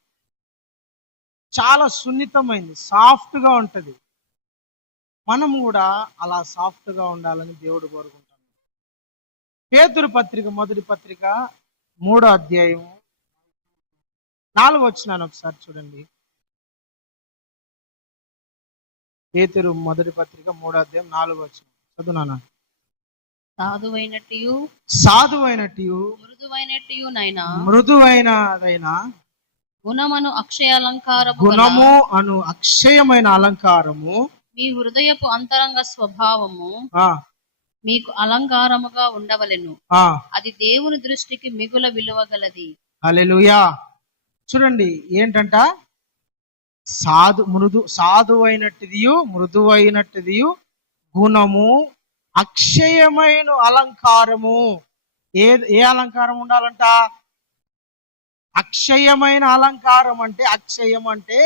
చాలా సున్నితమైంది, సాఫ్ట్ గా ఉంటది. మనం కూడా అలా సాఫ్ట్ గా ఉండాలని దేవుడు కోరుకుంటాడు. పేతురు పత్రిక, మొదటి పత్రిక 3వ అధ్యాయం 4వ వచనాన్ని ఒకసారి చూడండి. పేతురు మొదటి పత్రిక 3వ అధ్యాయం 4వ వచనం చదువునానా. సాధువైనట్టు మృదువైనదైనా గుణము అను అక్షయమైన అలంకారము మీ హృదయపు అంతరంగ స్వభావము మీకు అలంకారముగా ఉండవలెను, అది దేవుని దృష్టికి మిగుల విలువ గలది. హల్లెలూయా. చూడండి ఏంటంట, సాధువైనట్టుదియు మృదువైనట్టుదియు గుణము అక్షయమైన అలంకారము. ఏ అలంకారం ఉండాలంట? అక్షయమైన అలంకారం. అంటే అక్షయం అంటే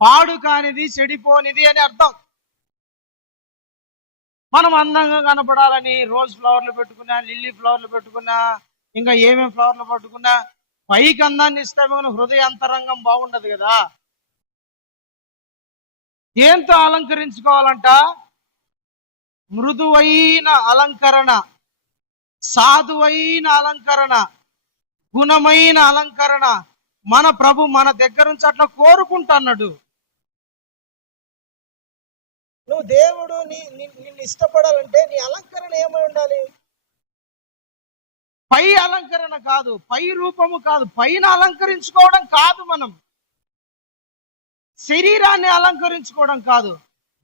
పాడు కానిది, చెడిపోనిది అని అర్థం. మనం అందంగా కనపడాలని రోజ్ ఫ్లవర్లు పెట్టుకున్నా, లిల్లీ ఫ్లవర్లు పెట్టుకున్నా, ఇంకా ఏమేమి ఫ్లవర్లు పట్టుకున్నా పైకి అందాన్ని ఇస్తామే కానీ హృదయ అంతరంగం బాగుండదు కదా. దేంతో అలంకరించుకోవాలంట? మృదువైన అలంకరణ, సాధువైన అలంకరణ, గుణమైన అలంకరణ మన ప్రభు మన దగ్గర నుంచి అట్లా కోరుకుంటున్నాడు. నువ్వు దేవుడు నిన్ను ఇష్టపడాలంటే నీ అలంకరణ ఏమై ఉండాలి? పై అలంకరణ కాదు, పై రూపము కాదు, పైన అలంకరించుకోవడం కాదు. మనం శరీరాన్ని అలంకరించుకోవడం కాదు,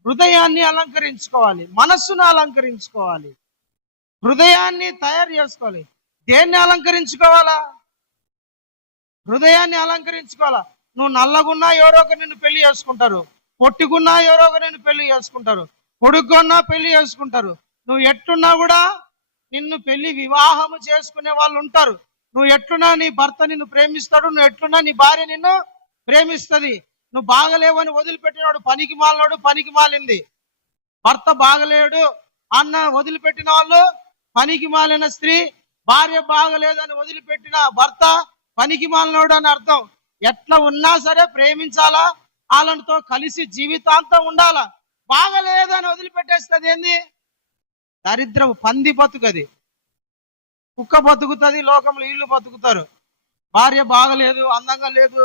హృదయాన్ని అలంకరించుకోవాలి, మనస్సును అలంకరించుకోవాలి, హృదయాన్ని తయారు చేసుకోవాలి. దేన్ని అలంకరించుకోవాలా? హృదయాన్ని అలంకరించుకోవాలా. నువ్వు నల్లగున్నా ఎవరో ఒకరు నిన్ను పెళ్లి చేసుకుంటారు, పొట్టుకున్నా ఎవరో ఒకరు నిన్ను పెళ్లి చేసుకుంటారు, పొడుగున్నా పెళ్లి చేసుకుంటారు. నువ్వు ఎట్టున్నా కూడా నిన్ను పెళ్లి వివాహము చేసుకునే వాళ్ళు ఉంటారు. నువ్వు ఎట్లున్నా నీ భర్త నిన్ను ప్రేమిస్తాడు, నువ్వు ఎట్లున్నా నీ భార్య నిన్ను ప్రేమిస్తుంది. నువ్వు బాగలేవని వదిలిపెట్టినాడు పనికి మాలినాడు, పనికి మాలింది. భర్త బాగలేడు అన్న వదిలిపెట్టిన వాళ్ళు పనికి మాలిన స్త్రీ, భార్య బాగలేదని వదిలిపెట్టిన భర్త పనికి మాలినోడు అని అర్థం. ఎట్లా ఉన్నా సరే ప్రేమించాలా, వాళ్ళతో కలిసి జీవితాంతం ఉండాలా. బాగలేదని వదిలిపెట్టేస్తుంది ఏంది? దరిద్రం, పంది బతుకది. కుక్క బతుకుతుంది, లోకంలో ఇల్లు బతుకుతారు. భార్య బాగలేదు, అందంగా లేదు,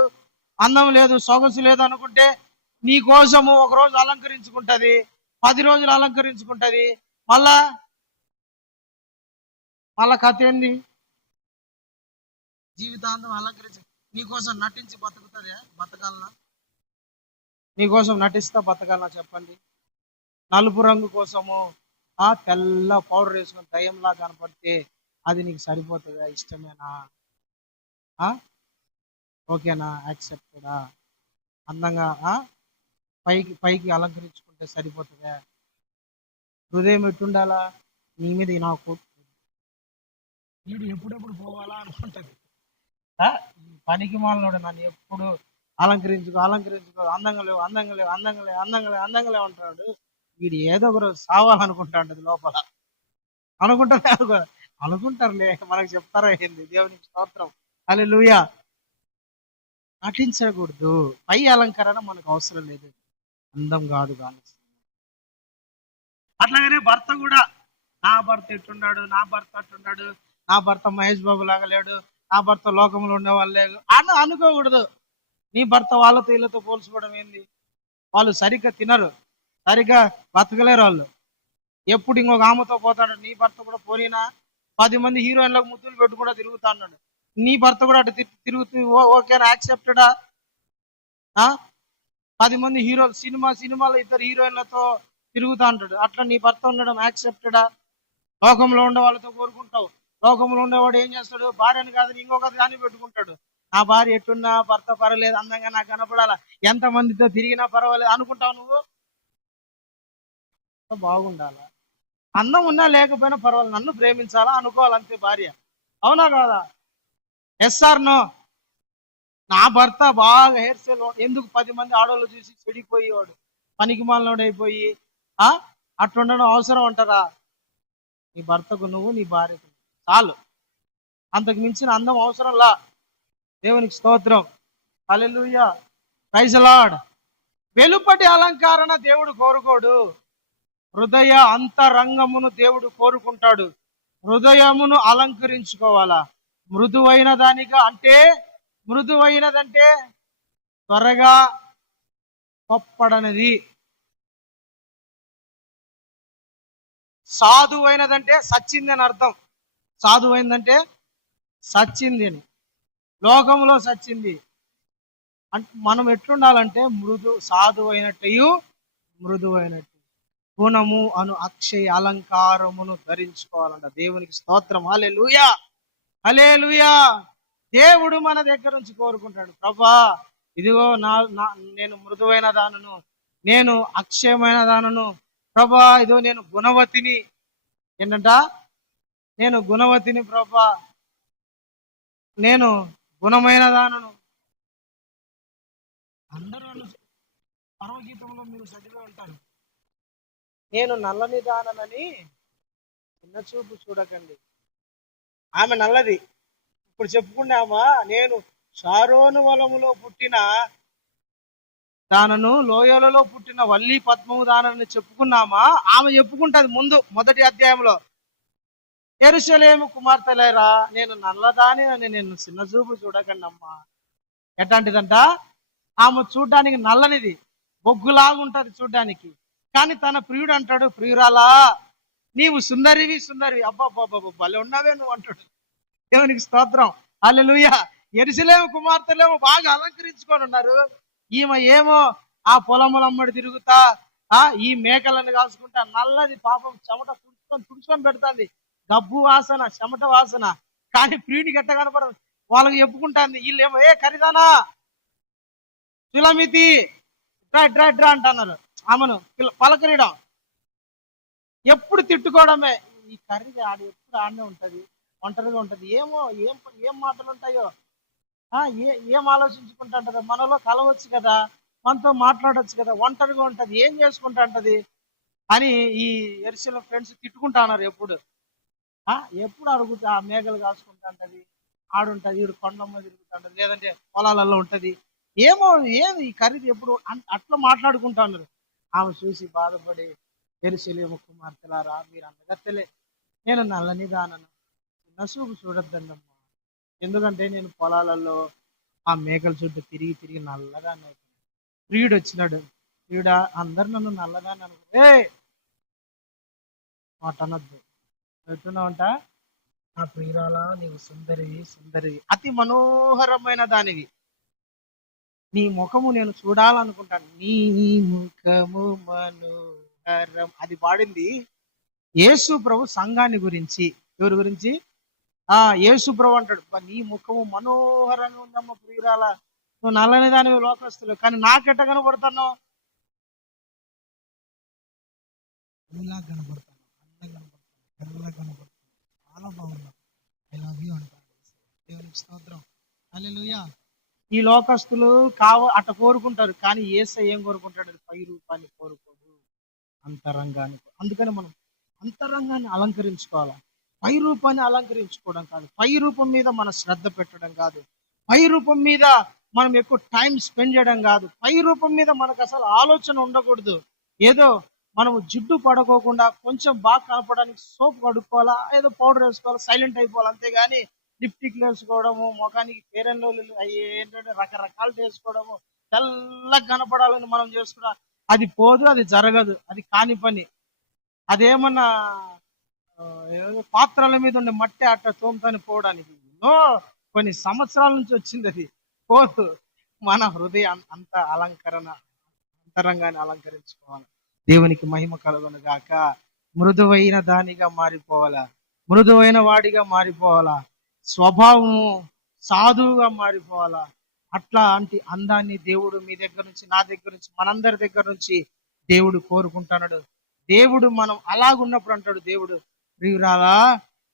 అందం లేదు, సొగసు లేదు అనుకుంటే నీ కోసము ఒక రోజు అలంకరించుకుంటది, 10 రోజులు అలంకరించుకుంటది. మళ్ళా కథ ఏంది? జీవితాంతం అలంకరించి నీకోసం నటించి బతుకుతుందా? బతకాలనా? నీకోసం నటిస్తా బతకాలనా చెప్పండి? నలుపు రంగు కోసము ఆ తెల్ల పౌడర్ వేసుకుని దయ్యంలా కనపడితే అది నీకు సరిపోతుందా? ఇష్టమేనా? ఓకేనా? యాక్సెప్టెడా? అందంగా పైకి అలంకరించుకుంటే సరిపోతుందా? హృదయం ఎట్టుండాలా? నీ మీద నాకు వీడు ఎప్పుడెప్పుడు పోవాలా అనుకుంటది. పనికి మాలనోడు నన్ను ఎప్పుడు అలంకరించుకో అందంగా లేవు అంటాడు. వీడు ఏదో ఒక రోజు సావాలనుకుంటాడు లోపల. అనుకుంటారులే, మనకు చెప్తారా ఏంది? దేవునికి స్తోత్రం, హల్లెలూయా. నటించకూడదు. పై అలంకరణ మనకు అవసరం లేదు, అందం కాదు కానీ. అట్లాగనే భర్త కూడా, నా భర్త ఎట్టున్నాడు, నా భర్త అట్టున్నాడు, నా భర్త మహేష్ బాబు లాగా లేడు, నా భర్త లోకంలో ఉండేవాళ్ళు లేదు అని అనుకోకూడదు. నీ భర్త వాళ్ళతో వీళ్ళతో పోల్చుకోవడం ఏంది? వాళ్ళు సరిగ్గా తినరు, సరిగ్గా బతకలేరు. వాళ్ళు ఎప్పుడు ఇంకొక ఆమెతో పోతాడు. నీ భర్త కూడా పోయినా 10 మంది హీరోయిన్లకు ముద్దులు పెట్టుకుంటూ తిరుగుతా అన్నాడు. నీ భర్త కూడా అటు తిరుగుతూ ఓకేనా? యాక్సెప్టెడా? 10 మంది హీరోలు సినిమాలో 2 హీరోయిన్లతో తిరుగుతా అంటాడు. అట్లా నీ భర్త ఉండడం యాక్సెప్టెడా? లోకంలో ఉండే వాళ్ళతో కోరుకుంటావు. లోకంలో ఉండేవాడు ఏం చేస్తాడు? భార్యను కాదని ఇంకొకటి కానీ పెట్టుకుంటాడు. నా భార్య ఎట్టున్నా భర్త పర్వాలేదు, అందంగా నాకు కనపడాలా, ఎంత మందితో తిరిగినా పర్వాలేదు అనుకుంటావు. నువ్వు బాగుండాలా, అందం ఉన్నా లేకపోయినా పర్వాలేదు, నన్ను ప్రేమించాలా అనుకోవాలంతే భార్య. అవునా కాదా? Yes or no? నా భర్త బాగా హెయిర్ స్టైల్ ఎందుకు 10 మంది ఆడవాళ్ళు చూసి చెడిపోయేవాడు, పనికి మాలినోడు అయిపోయి అట్లుండడం అవసరం అంటారా? నీ భర్తకు నువ్వు, నీ భార్యకు చాలు, అంతకు మించిన అందం అవసరంలా. దేవునికి స్తోత్రం, హల్లెలూయా, ప్రైజ్ ది లార్డ్. వెలుపటి అలంకరణ దేవుడు కోరుకోడు, హృదయ అంతరంగమును దేవుడు కోరుకుంటాడు. హృదయమును అలంకరించుకోవాలా. మృదువైనదంటే త్వరగా కొప్పడనది. సాధువైనదంటే సచ్చింది అని అర్థం. సాధువైందంటే సచ్చింది అని, లోకంలో సచ్చింది. అంటే మనం ఎట్లుండాలంటే సాధువైనట్టు మృదువైనట్టు గుణము అను అక్షయ అలంకారమును ధరించుకోవాలంట. దేవునికి స్తోత్రం, హల్లెలూయా, హల్లెలూయా. దేవుడు మన దగ్గర నుంచి కోరుకుంటాడు, ప్రభా ఇదిగో నేను మృదువైన దానను, నేను అక్షయమైన దానను, ప్రభా ఇదిగో నేను గుణవతిని. ఏంటంట? నేను గుణవతిని ప్రభా, నేను గుణమైన దానను. అందరూ పరమగీతంలో మీరు చదివే ఉంటారు, నేను నల్లని దానని చిన్న చూపు చూడకండి. ఆమె నల్లది. ఇప్పుడు చెప్పుకున్నామా, నేను షారోను వలములో పుట్టిన దానను, లోయలలో పుట్టిన వల్లి పద్మము దానని చెప్పుకున్నామా? ఆమె చెప్పుకుంటది ముందు మొదటి అధ్యాయంలో, యెరూషలేము కుమార్తెలేరా నేను నల్లదాని అని నేను చిన్న చూపు చూడకండి అమ్మా. ఎట్లాంటిదంట? ఆమె చూడ్డానికి నల్లనిది, బొగ్గులాగుంటది చూడ్డానికి, కానీ తన ప్రియుడు అంటాడు, ప్రియురాలా నీవు సుందరివి అబ్బా భలే ఉన్నావే నువ్వు అంటాడు. దేవునికి స్తోత్రం, హల్లెలూయా. యెరూషలేము కుమార్తెలేమో బాగా అలంకరించుకొని ఉన్నారు, ఈమె ఏమో ఆ పొలములమ్మడి తిరుగుతా ఈ మేకలను కాల్చుకుంటా నల్లది పాపం చెమట తుడుచుకొని పెడుతుంది, గబ్బు వాసన, చెమట వాసన. కానీ ప్రియుడికి ఎట్ట కనపడదు, వాళ్ళకి చెప్పుకుంటాంది. వీళ్ళేమో ఏ ఖరీదానా సులమితి డ్రా అంటున్నారు. ఆమెను పలకరీయడం, ఎప్పుడు తిట్టుకోవడమే. ఈ కర్రీ ఆడ ఎప్పుడు ఆడనే ఉంటది, ఒంటరిగా ఉంటది. ఏమో ఏం ఏం మాటలు ఉంటాయో, ఏం ఆలోచించుకుంటా ఉంటదో. మనలో కలవచ్చు కదా, మనతో మాట్లాడొచ్చు కదా, ఒంటరిగా ఉంటది, ఏం చేసుకుంటా ఉంటది అని ఈ ఎరుసలేం ఫ్రెండ్స్ తిట్టుకుంటా ఉన్నారు ఎప్పుడు. ఎప్పుడు అడుగుతా ఆ మేకలు కాసుకుంటా ఉంటది, ఆడుంటది, ఈడు కొండమ్మ తిరుగుతా ఉంటది, లేదంటే పొలాలలో ఉంటది. ఏమో ఏది ఈ ఖరీదు ఎప్పుడు అట్లా మాట్లాడుకుంటా ఉన్నారు. ఆమె చూసి బాధపడి, ఎరుసలేము కుమార్తెలారా మీరు అందగత్తెలే, నేను నల్లని దానను, చిన్న చూపు చూడొద్దన్నమ్మా. ఎందుకంటే నేను పొలాలలో ఆ మేకల చుట్టూ తిరిగి తిరిగి నల్లదాన్ని అయిపోయాను. ప్రియుడు వచ్చినాడు, ప్రియుడా అందరు నన్ను నల్లదాన్ని అనుకో, మాట అనొద్దు, పెడుతున్నావంట. ఆ ప్రియురాలా నీవు సుందరివి సుందరివి, అతి మనోహరమైన దానివి, నీ ముఖము నేను చూడాలనుకుంటాను, నీ ముఖము మనోహరం. అది పాడింది యేసు ప్రభు సంఘాన్ని గురించి. ఎవరి గురించి? యేసు ప్రభు అంటాడు, నీ ముఖము మనోహరంగా ఉందమ్మ ప్రియురాల, నువ్వు నల్లని దానివి లోకస్తులు, కానీ నాకెట్ట కనబడుతున్నావు? ఇలా కనబడతాను, అందంగా కనబడతాను, తెల్లగా కనబడతాను, చాలా బాగున్నాను, ఐ లవ్ యూ అంటాడు. దేవునికి స్తోత్రం, హల్లెలూయా. ఈ లోకస్తులు అట్ట కోరుకుంటారు, కానీ యేసయ్య ఏం కోరుకుంటాడు? పై రూపాన్ని కోరుకోడు, అంతరంగాన్ని. అందుకని మనం అంతరంగాన్ని అలంకరించుకోవాలి, పై రూపాన్ని అలంకరించుకోవడం కాదు, పై రూపం మీద మన శ్రద్ధ పెట్టడం కాదు, పై రూపం మీద మనం ఎక్కువ టైం స్పెండ్ చేయడం కాదు, పై రూపం మీద మనకు అసలు ఆలోచన ఉండకూడదు. ఏదో మనము జిడ్డు పడుకోకుండా కొంచెం బాగా కనపడడానికి సోప్ కడుక్కోవాలా, ఏదో పౌడర్ వేసుకోవాలా, సైలెంట్ అయిపోవాలి, అంతేగాని లిప్టిక్ వేసుకోవడము, ముఖానికి ఫేర్ అండ్ లవ్లీ ఏంటంటే రకరకాలు వేసుకోవడము, తెల్లగా కనపడాలని మనం చేసుకున్నాం, అది పోదు, అది జరగదు, అది కాని పని. అదేమన్నా పాత్రల మీద ఉండే మట్టి అట్ట తోముతాని పోవడానికి కొన్ని సంవత్సరాల నుంచి వచ్చింది, అది పోదు. మన హృదయం అంత అంతరంగాన్ని అలంకరించుకోవాలి. దేవునికి మహిమ కలుగును గాక. మృదువైన దానిగా మారిపోవాలా, మృదువైన వాడిగా మారిపోవాలా, స్వభావము సాధువుగా మారిపోవాలా. అట్లాంటి అందాన్ని దేవుడు మీ దగ్గర నుంచి, నా దగ్గర నుంచి, మనందరి దగ్గర నుంచి దేవుడు కోరుకుంటున్నాడు. దేవుడు మనం అలాగున్నప్పుడు అంటాడు దేవుడు, ప్రియురాలా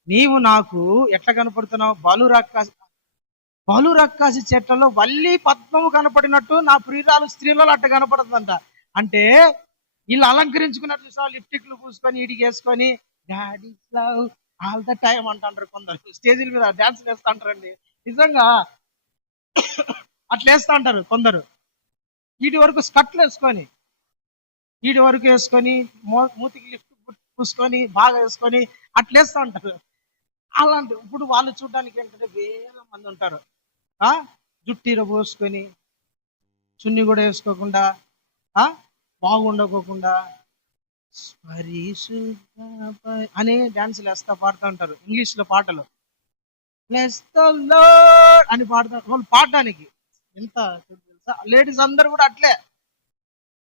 నీవు నాకు ఎట్లా కనపడుతున్నావు? బలు రక్కాసి చెట్లలో వల్లి పద్మము కనపడినట్టు నా ప్రియురాలు స్త్రీలలో అట్ట కనపడుతుందంట. అంటే వీళ్ళు అలంకరించుకున్నట్టు చూసా, లిప్టిక్లు పూసుకొని ఇడికి వేసుకొని daddy love all the time అంటారు కొందరు, స్టేజీల మీద డాన్స్ వేస్తా అంటారండి. నిజంగా అట్లా వేస్తా అంటారు కొందరు. వీటి వరకు స్కర్ట్లు వేసుకొని, వీటి వరకు వేసుకొని, మూతికి లిఫ్ట్ పూసుకొని బాగా వేసుకొని అట్లేస్తా ఉంటారు. అలాంటి ఇప్పుడు వాళ్ళు చూడడానికి ఏంటంటే వేల మంది ఉంటారు, జుట్టీర పోసుకొని, చున్ని కూడా వేసుకోకుండా, బాగుండకోకుండా అనే డాన్సులు వేస్తా పాడుతూ ఉంటారు. ఇంగ్లీష్ లో పాటలు అని పాడుతారు వాళ్ళు పాడడానికి. ఎంత లేడీస్ అందరు కూడా అట్లే,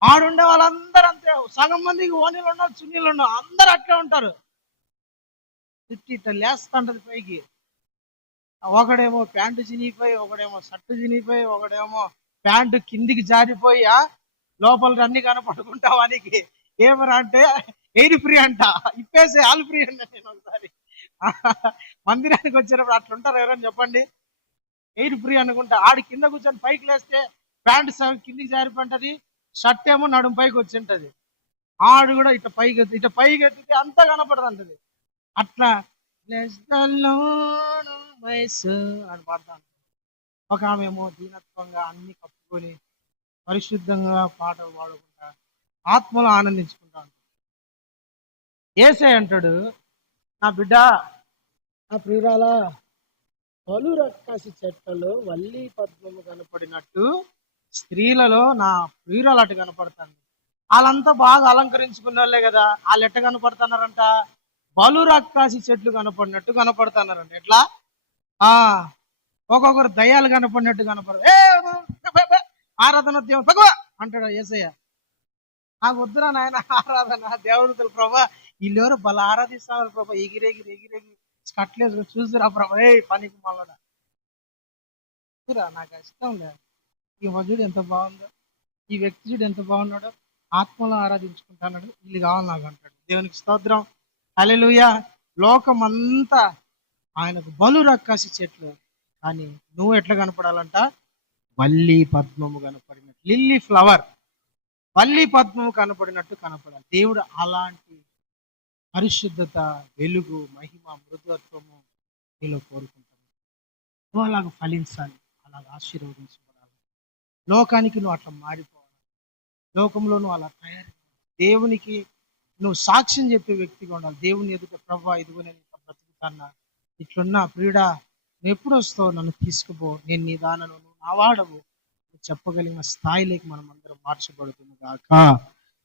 ఆడుండే వాళ్ళందరూ అంతే, సగం మందికి ఓనీలు ఉండవు, చున్నీలు ఉండవు, అందరు అట్లే ఉంటారు. ఇట్లా లేస్తుంటది పైకి. ఒకడేమో ప్యాంటు చినిగిపోయి, ఒకడేమో షర్టు చినిగిపోయి, ఒకడేమో ప్యాంటు కిందికి జారిపోయి లోపల అన్ని కనపడుకుంటావానికి. ఏమరా అంటే ఎయిర్ ఫ్రీ అంట, ఇప్పేసి ఆల్ ఫ్రీ అన్నా. నేను ఒకసారి మందిరానికి వచ్చినప్పుడు అట్లా ఉంటారు ఎవరని చెప్పండి, ఎయిర్ ఫ్రీ అనుకుంటా. ఆడి కింద కూర్చొని పైకి లేస్తే ప్యాంటు సగం కిందికి జారిపోంటది, షర్ట్ ఏమో నడుము పైకి వచ్చింటది, ఆడు కూడా ఇట్లా పైకి ఎత్తితే అంతా కనపడదంటది. అట్లా అని పాడతాను. ఒక ఆమె ఏమో దీనత్వంగా అన్ని కప్పుకొని పరిశుద్ధంగా పాటలు పాడుకుంటా ఆత్మలో ఆనందించుకుంటాను. ఏసే అంటాడు, నా బిడ్డ, నా ప్రియురాలా, పలు రక్కసి చెట్లలో వల్లి పద్మము కనపడినట్టు స్త్రీలలో నా ప్రియురాలు అటు కనపడతాను. వాళ్ళంతా బాగా అలంకరించుకున్న వాళ్ళే కదా, వాళ్ళు ఎట్ట కనపడుతున్నారంట? బలు రక్కాసి చెట్లు కనపడినట్టు కనపడుతున్నారంట. ఎట్లా? ఒక్కొక్కరు దయ్యాలు కనపడినట్టు కనపడదు. ఆరాధన దేవుడు భగవా అంటాడు యేసయ్య. నాకు వద్దురా నాయన ఆరాధన, దేవతలు ప్రభా, వీళ్ళెవరు బల ఆరాధిస్తున్నారు ప్రభా, ఎగిరెగిరి ఎగిరెగిరి కట్లేదు చూసిరా ప్రభా, పనికి మళ్ళా నాకు ఇష్టం లేదు. ఈ వజుడు ఎంత బాగుందో, ఈ వ్యక్తి చూడు ఎంత బాగున్నాడో, ఆత్మలో ఆరాధించుకుంటున్నాడు, వీళ్ళు కావాలి నాకు అంటాడు. దేవునికి స్తోత్రం, హల్లెలూయా. లోకమంతా ఆయనకు బలు రక్కసి చెట్లు, కానీ నువ్వు ఎట్లా కనపడాలంట? వల్లి పద్మము కనపడినట్టు, లిల్లీ ఫ్లవర్, వల్లి పద్మము కనపడినట్టు కనపడాలి. దేవుడు అలాంటి పరిశుద్ధత, వెలుగు, మహిమ, మృదుత్వము నీలో కోరుకుంటాను. నువ్వు అలాగ ఫలించాలి, అలాగ ఆశీర్వదించబడాలి. లోకానికి నువ్వు అట్లా మారిపోవాలి, లోకంలో నువ్వు అలా తయారు, దేవునికి నువ్వు సాక్ష్యం చెప్పే వ్యక్తిగా ఉండాలి. దేవుని ఎదుట ప్రభువా ఇదిగో నేను ఇంత బ్రతుకుతాన్నా, ఇట్లున్నా ప్రియుడా నువ్వు ఎప్పుడు వస్తావు, నన్ను తీసుకుపో, నేను నీ దానను, నువ్వు నా వాడవు, నువ్వు చెప్పగలిగిన స్థాయిలోకి మనం అందరం మార్చబడుతుంది గాక.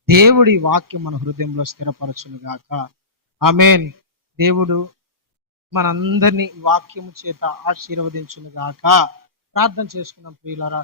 దేవుడి వాక్యం మన హృదయంలో స్థిరపరచును గాక. ఆమేన్. దేవుడు మనందరినీ వాక్యము చేత ఆశీర్వదించును గాక. ప్రార్థన చేసుకున్నాం ప్రియులారా.